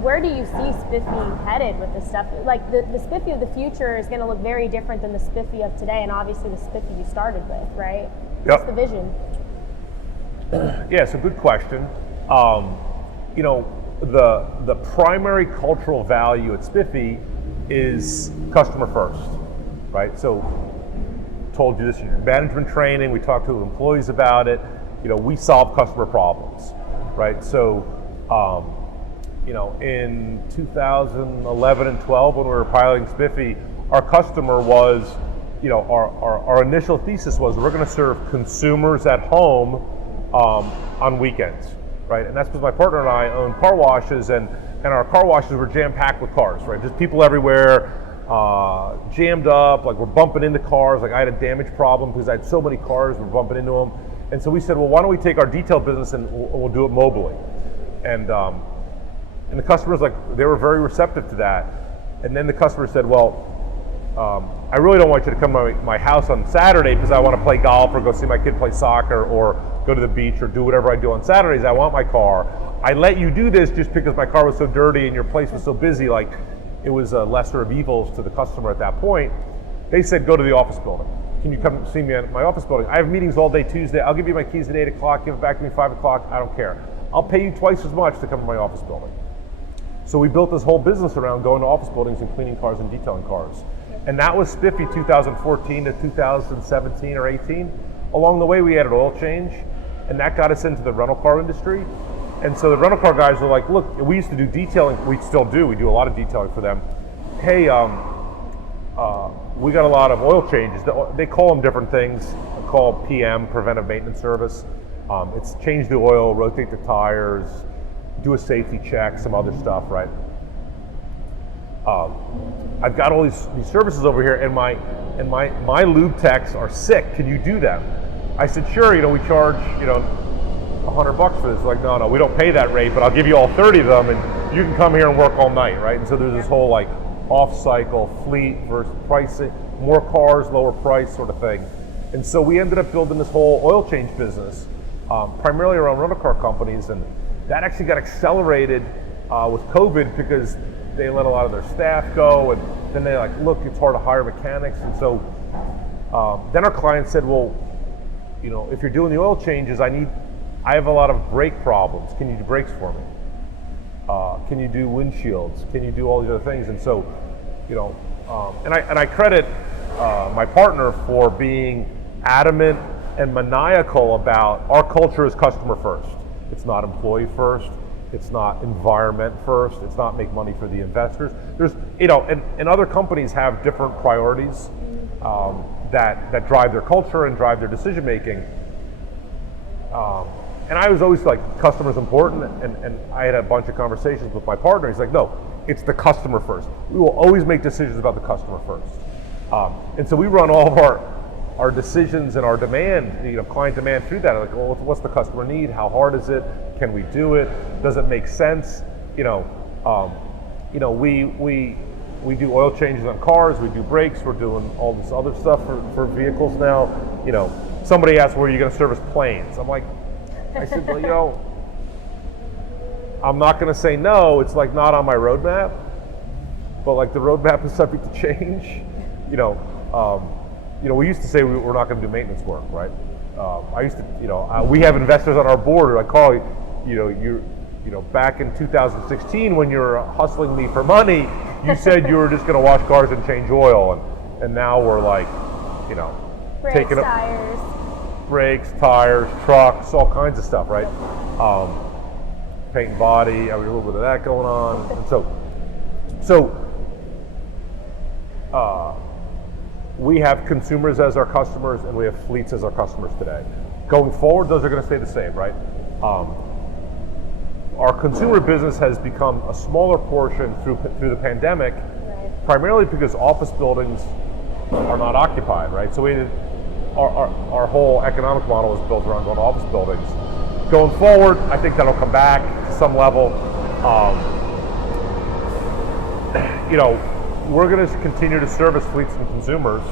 where do you see Spiffy headed with this stuff? Like the Spiffy of the future is going to look very different than the Spiffy of today, and obviously the Spiffy you started with, right? Yep. What's the vision? Yeah, it's a good question. The primary cultural value at Spiffy is customer first, right? So, told you this in management training, we talked to employees about it. We solve customer problems, right? So, in 2011 and 12, when we were piloting Spiffy, our customer was, our initial thesis was we're going to serve consumers at home on weekends, right? And that's because my partner and I own car washes, and our car washes were jam-packed with cars, right? Just people everywhere, jammed up, like we're bumping into cars. Like I had a damage problem because I had so many cars, we're bumping into them. And so we said, well, why don't we take our detail business and we'll do it mobily? And the customers, they were very receptive to that. And then the customer said, well, I really don't want you to come to my house on Saturday because I want to play golf or go see my kid play soccer or go to the beach or do whatever I do on Saturdays. I want my car. I let you do this just because my car was so dirty and your place was so busy. Like it was a lesser of evils to the customer at that point. They said, go to the office building. Can you come see me at my office building? I have meetings all day Tuesday. I'll give you my keys at 8 o'clock, give it back to me 5 o'clock. I don't care. I'll pay you twice as much to come to my office building. So we built this whole business around going to office buildings and cleaning cars and detailing cars. And that was Spiffy 2014 to 2017 or 18. Along the way, we added oil change, and that got us into the rental car industry. And so the rental car guys were like, look, we used to do detailing. We still do. We do a lot of detailing for them. Hey, we got a lot of oil changes. They call them different things. They call PM, preventive maintenance service. It's change the oil, rotate the tires, do a safety check, some other stuff, right? I've got all these services over here, and my lube techs are sick. Can you do them? I said, sure. We charge $100 for this. Like, no, we don't pay that rate, but I'll give you all 30 of them, and you can come here and work all night, right? And so there's this whole off-cycle fleet versus pricing, more cars, lower price sort of thing. And so we ended up building this whole oil change business, primarily around rental car companies, and that actually got accelerated with COVID because they let a lot of their staff go, and then they look, it's hard to hire mechanics. And so then our client said, well, if you're doing the oil changes, I have a lot of brake problems. Can you do brakes for me? Can you do windshields? Can you do all these other things? And so And I credit my partner for being adamant and maniacal about our culture is customer first. It's not employee first. It's not environment first. It's not make money for the investors. There's, and other companies have different priorities that drive their culture and drive their decision making. And I was always like, customer's important, and I had a bunch of conversations with my partner. He's like, no, it's the customer first. We will always make decisions about the customer first. And so we run all of our decisions and our demand, client demand through that. Like, well, what's the customer need? How hard is it? Can we do it? Does it make sense? We do oil changes on cars. We do brakes. We're doing all this other stuff for vehicles now. Somebody asked, where are you going to service planes? I said, well, I'm not going to say no. It's like not on my roadmap, but like the roadmap is subject to change. We used to say we're not going to do maintenance work, right? I used to, we have investors on our board who Carl, back in 2016 when you were hustling me for money, you said you were just going to wash cars and change oil, and now we're like, brakes, taking tires. Brakes, tires, trucks, all kinds of stuff, right? Paint and body, a little bit of that going on. And so we have consumers as our customers, and we have fleets as our customers today. Going forward, those are going to stay the same, right? Our consumer business has become a smaller portion through the pandemic, right, primarily because office buildings are not occupied, right? So our whole economic model is built around going to office buildings. Going forward, I think that'll come back to some level. We're going to continue to service fleets and consumers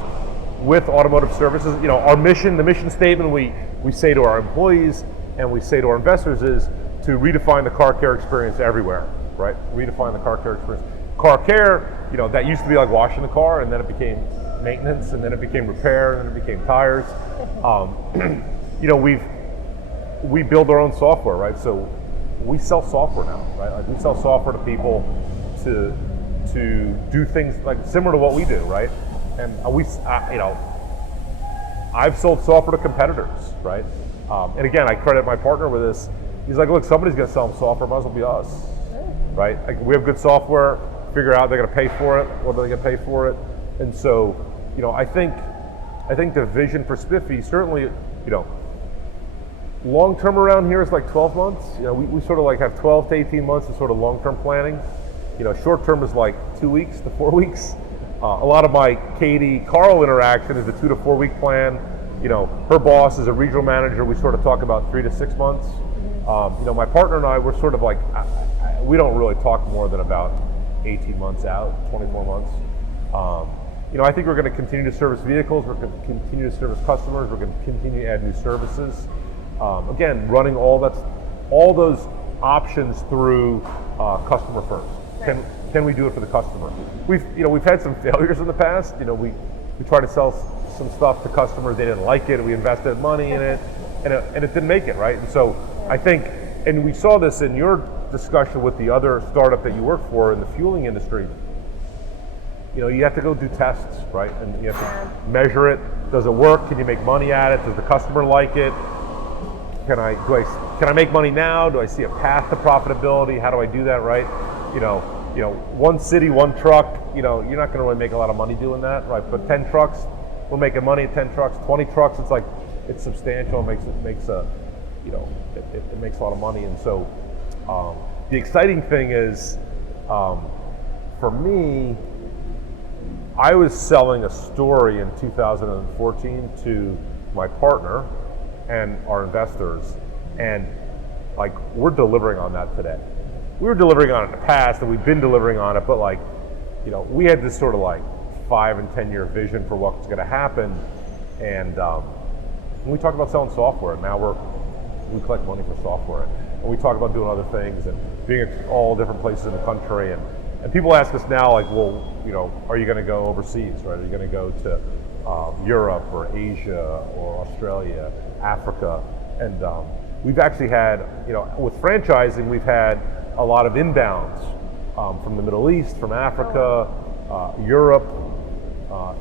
with automotive services. Our mission, the mission statement we say to our employees and we say to our investors is to redefine the car care experience everywhere, right? Redefine the car care experience. Car care, that used to be like washing the car, and then it became maintenance, and then it became repair, and then it became tires. We build our own software, right? So we sell software now, right? Like we sell software to people to do things like similar to what we do, right? And I've sold software to competitors, right? And again, I credit my partner with this. He's like, look, somebody's going to sell them software, might as well be us, right? Like we have good software, figure out they're going to pay for it, what are they going to pay for it? And so, I think the vision for Spiffy, certainly, long-term around here is like 12 months. We sort of like have 12 to 18 months of sort of long-term planning. Short-term is like 2 weeks to 4 weeks. A lot of my Katie-Carl interaction is a 2 to 4 week plan. Her boss is a regional manager. We sort of talk about 3 to 6 months. My partner and I, we're sort of like, we don't really talk more than about 18 months out, 24 months. I think we're going to continue to service vehicles. We're going to continue to service customers. We're going to continue to add new services. Again, running all those options through customer first. Right. Can we do it for the customer? We've had some failures in the past. We tried to sell some stuff to customers. They didn't like it. We invested money in it, and it didn't make it, right? And so I think, and we saw this in your discussion with the other startup that you work for in the fueling industry. You have to go do tests, right? And you have to measure it. Does it work? Can you make money at it? Does the customer like it? Can I make money now? Do I see a path to profitability? How do I do that, right? One city, one truck, you're not going to really make a lot of money doing that, right? But 10 trucks, we're making money at 10 trucks. 20 trucks, it's substantial. It makes a lot of money. And so the exciting thing is, for me, I was selling a story in 2014 to my partner and our investors, and we're delivering on that today. We were delivering on it in the past, and we've been delivering on it, but we had this sort of 5 and 10 year vision for what's going to happen, and we talk about selling software, and now we collect money for software, and we talk about doing other things and being at all different places in the country, and people ask us now, are you going to go overseas, right? Are you going to go to Europe or Asia or Australia, Africa? And we've actually had, with franchising, we've had a lot of inbounds from the Middle East, from Africa, Europe,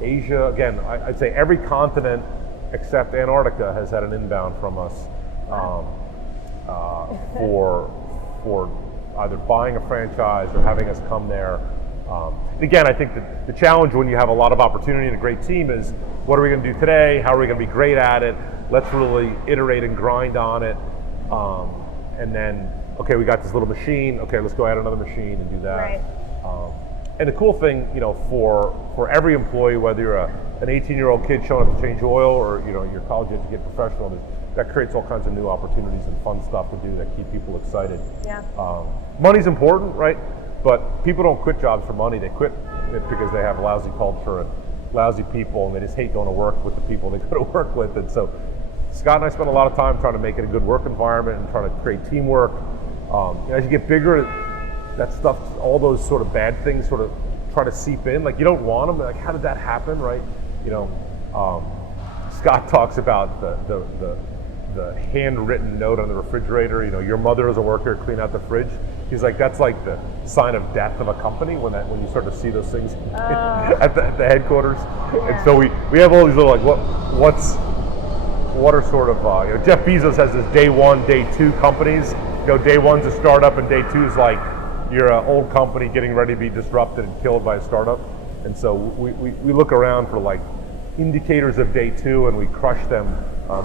Asia. Again, I'd say every continent except Antarctica has had an inbound from us for either buying a franchise or having us come there. And again, I think that the challenge when you have a lot of opportunity and a great team is, what are we going to do today? How are we going to be great at it? Let's really iterate and grind on it. And then, okay, we got this little machine. Okay, let's go add another machine and do that. Right. And the cool thing, for every employee, whether you're an 18-year-old kid showing up to change oil or your college educated professional, that creates all kinds of new opportunities and fun stuff to do that keep people excited. Yeah. Money's important, right? But people don't quit jobs for money. They quit it because they have lousy culture and lousy people, and they just hate going to work with the people they go to work with. And so Scott and I spend a lot of time trying to make it a good work environment and trying to create teamwork. As you get bigger, that stuff, all those sort of bad things sort of try to seep in. Like, you don't want them. Like, how did that happen, right? Scott talks about the handwritten note on the refrigerator. Your mother doesn't work here, clean out the fridge. He's like, that's like the sign of death of a company when you start to see those things at the headquarters. Yeah. And so we have all these little, like, what are sort of Jeff Bezos has this day one, day two companies. Day one's a startup, and day two is like you're an old company getting ready to be disrupted and killed by a startup. And so we look around for like indicators of day two, and we crush them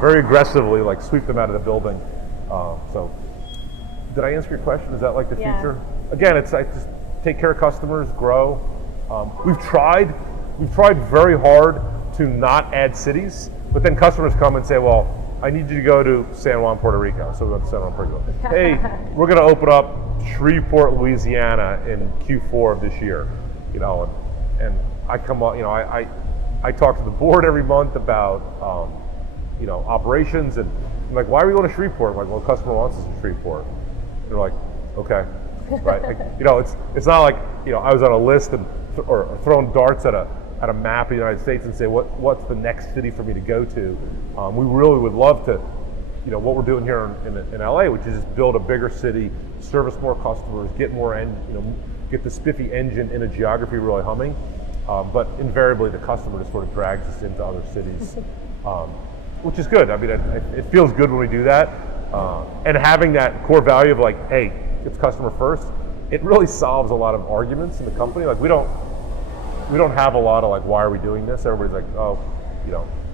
very aggressively, like sweep them out of the building. So did I answer your question? Is that like the future? Again, it's like just take care of customers, grow. We've tried very hard to not add cities, but then customers come and say, well, I need you to go to San Juan, Puerto Rico. So we went to San Juan, Puerto Rico. Hey, we're going to open up Shreveport, Louisiana in Q4 of this year. And I come up, I talk to the board every month about, operations, and I'm like, why are we going to Shreveport? I'm like, well, the customer wants us to Shreveport. And they're like, okay, right? It's not like, I was on a list or throwing darts at a map of the United States and say, what's the next city for me to go to? We really would love to, what we're doing here in LA, which is just build a bigger city, service more customers, get the Spiffy engine in a geography really humming. But invariably, the customer just sort of drags us into other cities, which is good. I mean, it feels good when we do that. And having that core value of like, hey, it's customer first, it really solves a lot of arguments in the company. Like, we don't have a lot of like, why are we doing this? Everybody's like, oh,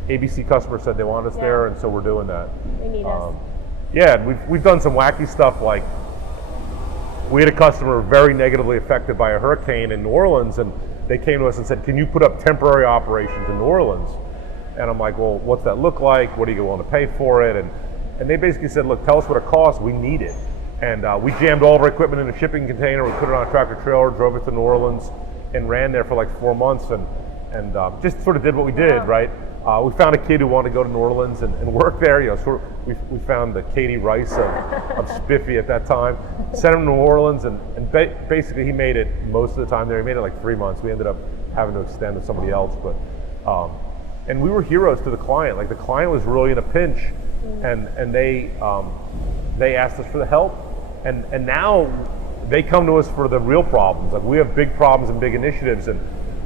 ABC customer said they want us there, and so we're doing that. They need us. Yeah, we've done some wacky stuff. Like, we had a customer very negatively affected by a hurricane in New Orleans, and they came to us and said, can you put up temporary operations in New Orleans? And I'm like, well, what's that look like? What are you willing to pay for it? And they basically said, look, tell us what it costs. We need it. And we jammed all of our equipment in a shipping container. We put it on a tractor trailer, drove it to New Orleans, and ran there for like 4 months, and just sort of did what we did, right? We found a kid who wanted to go to New Orleans and work there. We found the Katie Rice of Spiffy at that time. Sent him to New Orleans, and basically he made it most of the time there. He made it like 3 months. We ended up having to extend with somebody else, but and we were heroes to the client. Like, the client was really in a pinch, and they asked us for the help, and now they come to us for the real problems. Like, we have big problems and big initiatives, and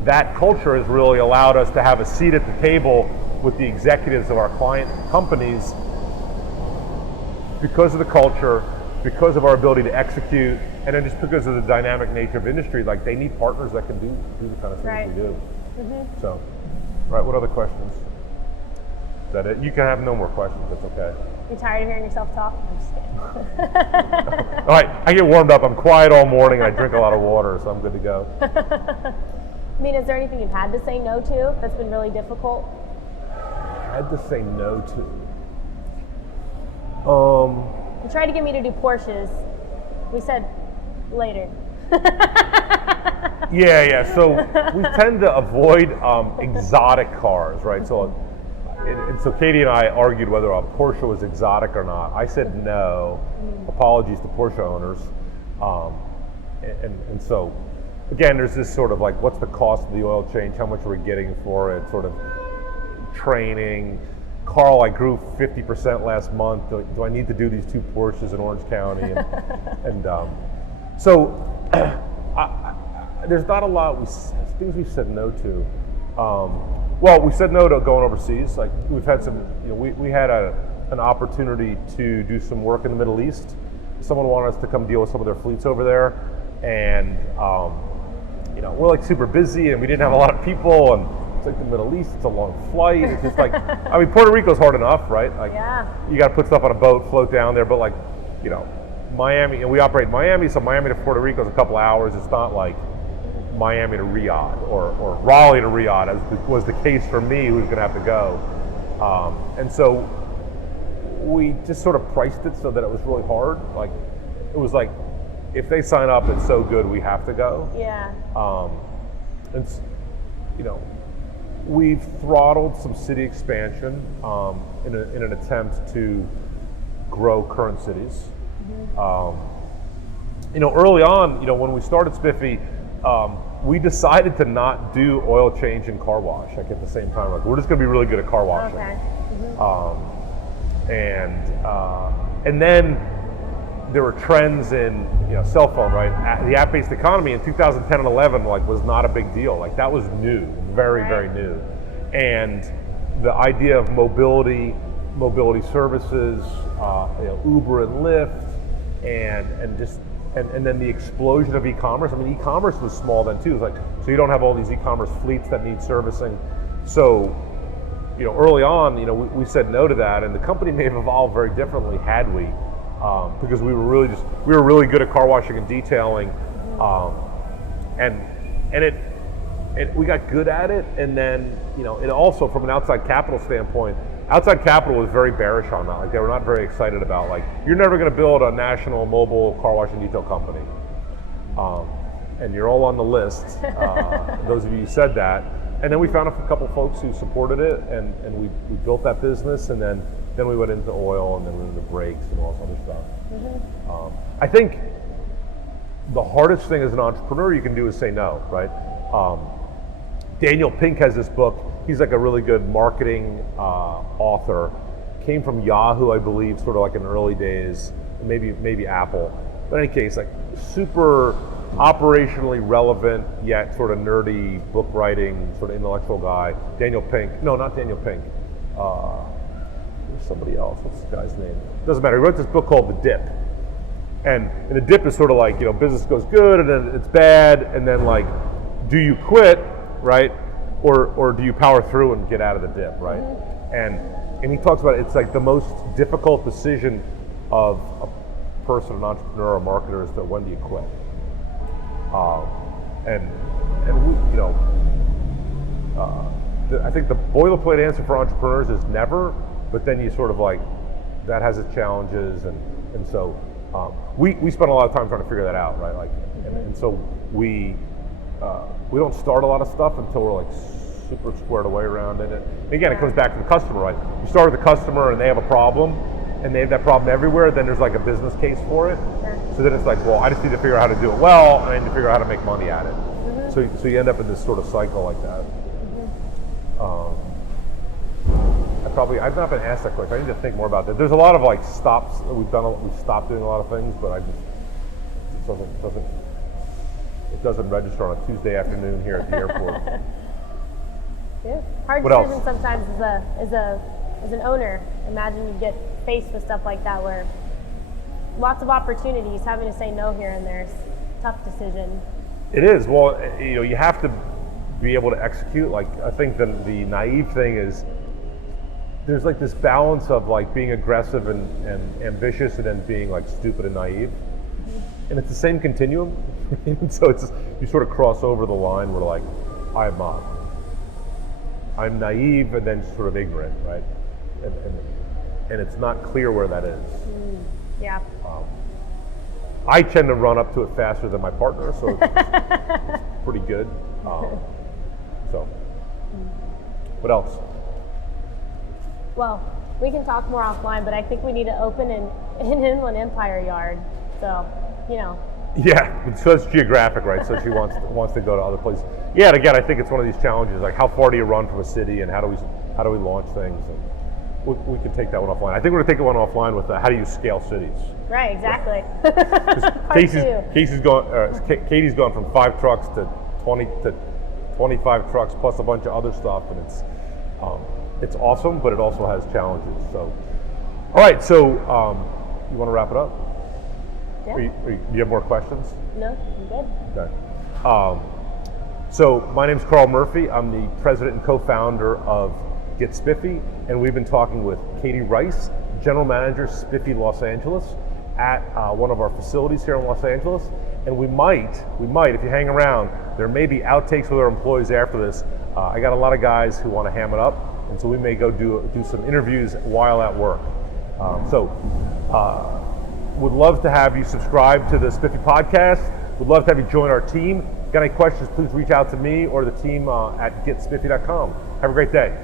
that culture has really allowed us to have a seat at the table with the executives of our client companies because of the culture, because of our ability to execute, and then just because of the dynamic nature of industry. Like, they need partners that can do the kind of things we do. Mm-hmm. So, right, what other questions? Is that it? You can have no more questions, that's okay. You tired of hearing yourself talk? I'm just kidding. All right, I get warmed up. I'm quiet all morning, and I drink a lot of water, so I'm good to go. I mean, is there anything you've had to say no to that's been really difficult? Had to say no to? You tried to get me to do Porsches. We said later. Yeah. So we tend to avoid exotic cars, right? So, and so Katie and I argued whether a Porsche was exotic or not. I said no. Apologies to Porsche owners. And so, again, there's this sort of like, what's the cost of the oil change? How much are we getting for it? Sort of training. Carl, I grew 50% last month. Do I need to do these 2 Porsches in Orange County? So there's not a lot things we've said no to. Well, we said no to going overseas. Like we've had some, we had an opportunity to do some work in the Middle East. Someone wanted us to come deal with some of their fleets over there, and we're like super busy, and we didn't have a lot of people, and it's like the Middle East. It's a long flight. It's just like, I mean, Puerto Rico's hard enough, right? Like, you got to put stuff on a boat, float down there, but like, Miami, and we operate in Miami, so Miami to Puerto Rico is a couple hours. It's not like Miami to Riyadh or Raleigh to Riyadh, as was the case for me, who's going to have to go. And so we just sort of priced it so that it was really hard. Like, it was like, if they sign up, it's so good, we have to go. Yeah. And we've throttled some city expansion in an attempt to grow current cities. Early on, when we started Spiffy, we decided to not do oil change and car wash like at the same time. Like, we're just going to be really good at car washing. Okay. And then there were trends in cell phone, right? The app-based economy in 2010 and 11 was not a big deal. Like, that was new, very, very new. And the idea of mobility services, Uber and Lyft, and then the explosion of e-commerce. I mean, e-commerce was small then too. It was like, so you don't have all these e-commerce fleets that need servicing. So, early on, we said no to that, and the company may have evolved very differently had we, because we were really good at car washing and detailing, and we got good at it. And then, it also, from an outside capital standpoint, outside capital was very bearish on that. Like, they were not very excited about, like, you're never going to build a national mobile car wash and detail company. And you're all on the list, those of you who said that. And then we found a couple folks who supported it, and we built that business, and then we went into oil, and then we went into brakes and all this other stuff. I think the hardest thing as an entrepreneur you can do is say no, right? Daniel Pink has this book. He's like a really good marketing author. Came from Yahoo, I believe, sort of like in the early days, maybe Apple. But in any case, like super operationally relevant yet sort of nerdy book writing, sort of intellectual guy. Daniel Pink. No, not Daniel Pink. There's somebody else. What's this guy's name? Doesn't matter. He wrote this book called The Dip. And the dip is sort of like, business goes good and then it's bad, and then like, do you quit, right? Or do you power through and get out of the dip, right? And he talks about it's like the most difficult decision of a person, an entrepreneur, or marketer, is that when do you quit? I think the boilerplate answer for entrepreneurs is never, but then you sort of like, that has its challenges, and so we spent a lot of time trying to figure that out, right? Like, and so we don't start a lot of stuff until we're like super squared away around it. And again, it comes back to the customer, right? You start with the customer and they have a problem, and they have that problem everywhere, then there's like a business case for it. So then it's like, well, I just need to figure out how to do it well, and I need to figure out how to make money at it. So you end up in this sort of cycle like that. I've not been asked that question. I need to think more about that. There's a lot of like stops. We've stopped doing a lot of things, but it doesn't register on a Tuesday afternoon here at the airport. Yeah. Hard What decision else? sometimes as an owner. Imagine you get faced with stuff like that where lots of opportunities, having to say no here and there is a tough decision. It is. Well, you have to be able to execute. Like, I think the naive thing is there's like this balance of like being aggressive and ambitious, and then being like stupid and naive. And it's the same continuum. So you sort of cross over the line where like I'm naive and then sort of ignorant, right? And it's not clear where that is. Yeah. I tend to run up to it faster than my partner, so it's pretty good. So, what else? Well, we can talk more offline, but I think we need to open an Inland Empire yard. So, Yeah, so it's geographic, right? So she wants to go to other places. Yeah, and again, I think it's one of these challenges, like how far do you run from a city, and how do we launch things? we can take that one offline. I think we're going to take one offline with how do you scale cities. Right, exactly. Katie's gone from 5 trucks to 20 to 25 trucks plus a bunch of other stuff, and it's awesome, but it also has challenges. So, all right, so you want to wrap it up? Yeah. Do you have more questions? No, I'm good. Okay. So my name's Carl Murphy. I'm the president and co-founder of Get Spiffy, and we've been talking with Katie Rice, general manager, Spiffy Los Angeles, at one of our facilities here in Los Angeles. And we might, if you hang around, there may be outtakes with our employees after this. I got a lot of guys who want to ham it up, and so we may go do some interviews while at work. Would love to have you subscribe to the Spiffy podcast. Would love to have you join our team. Got any questions, please reach out to me or the team at getspiffy.com. Have a great day.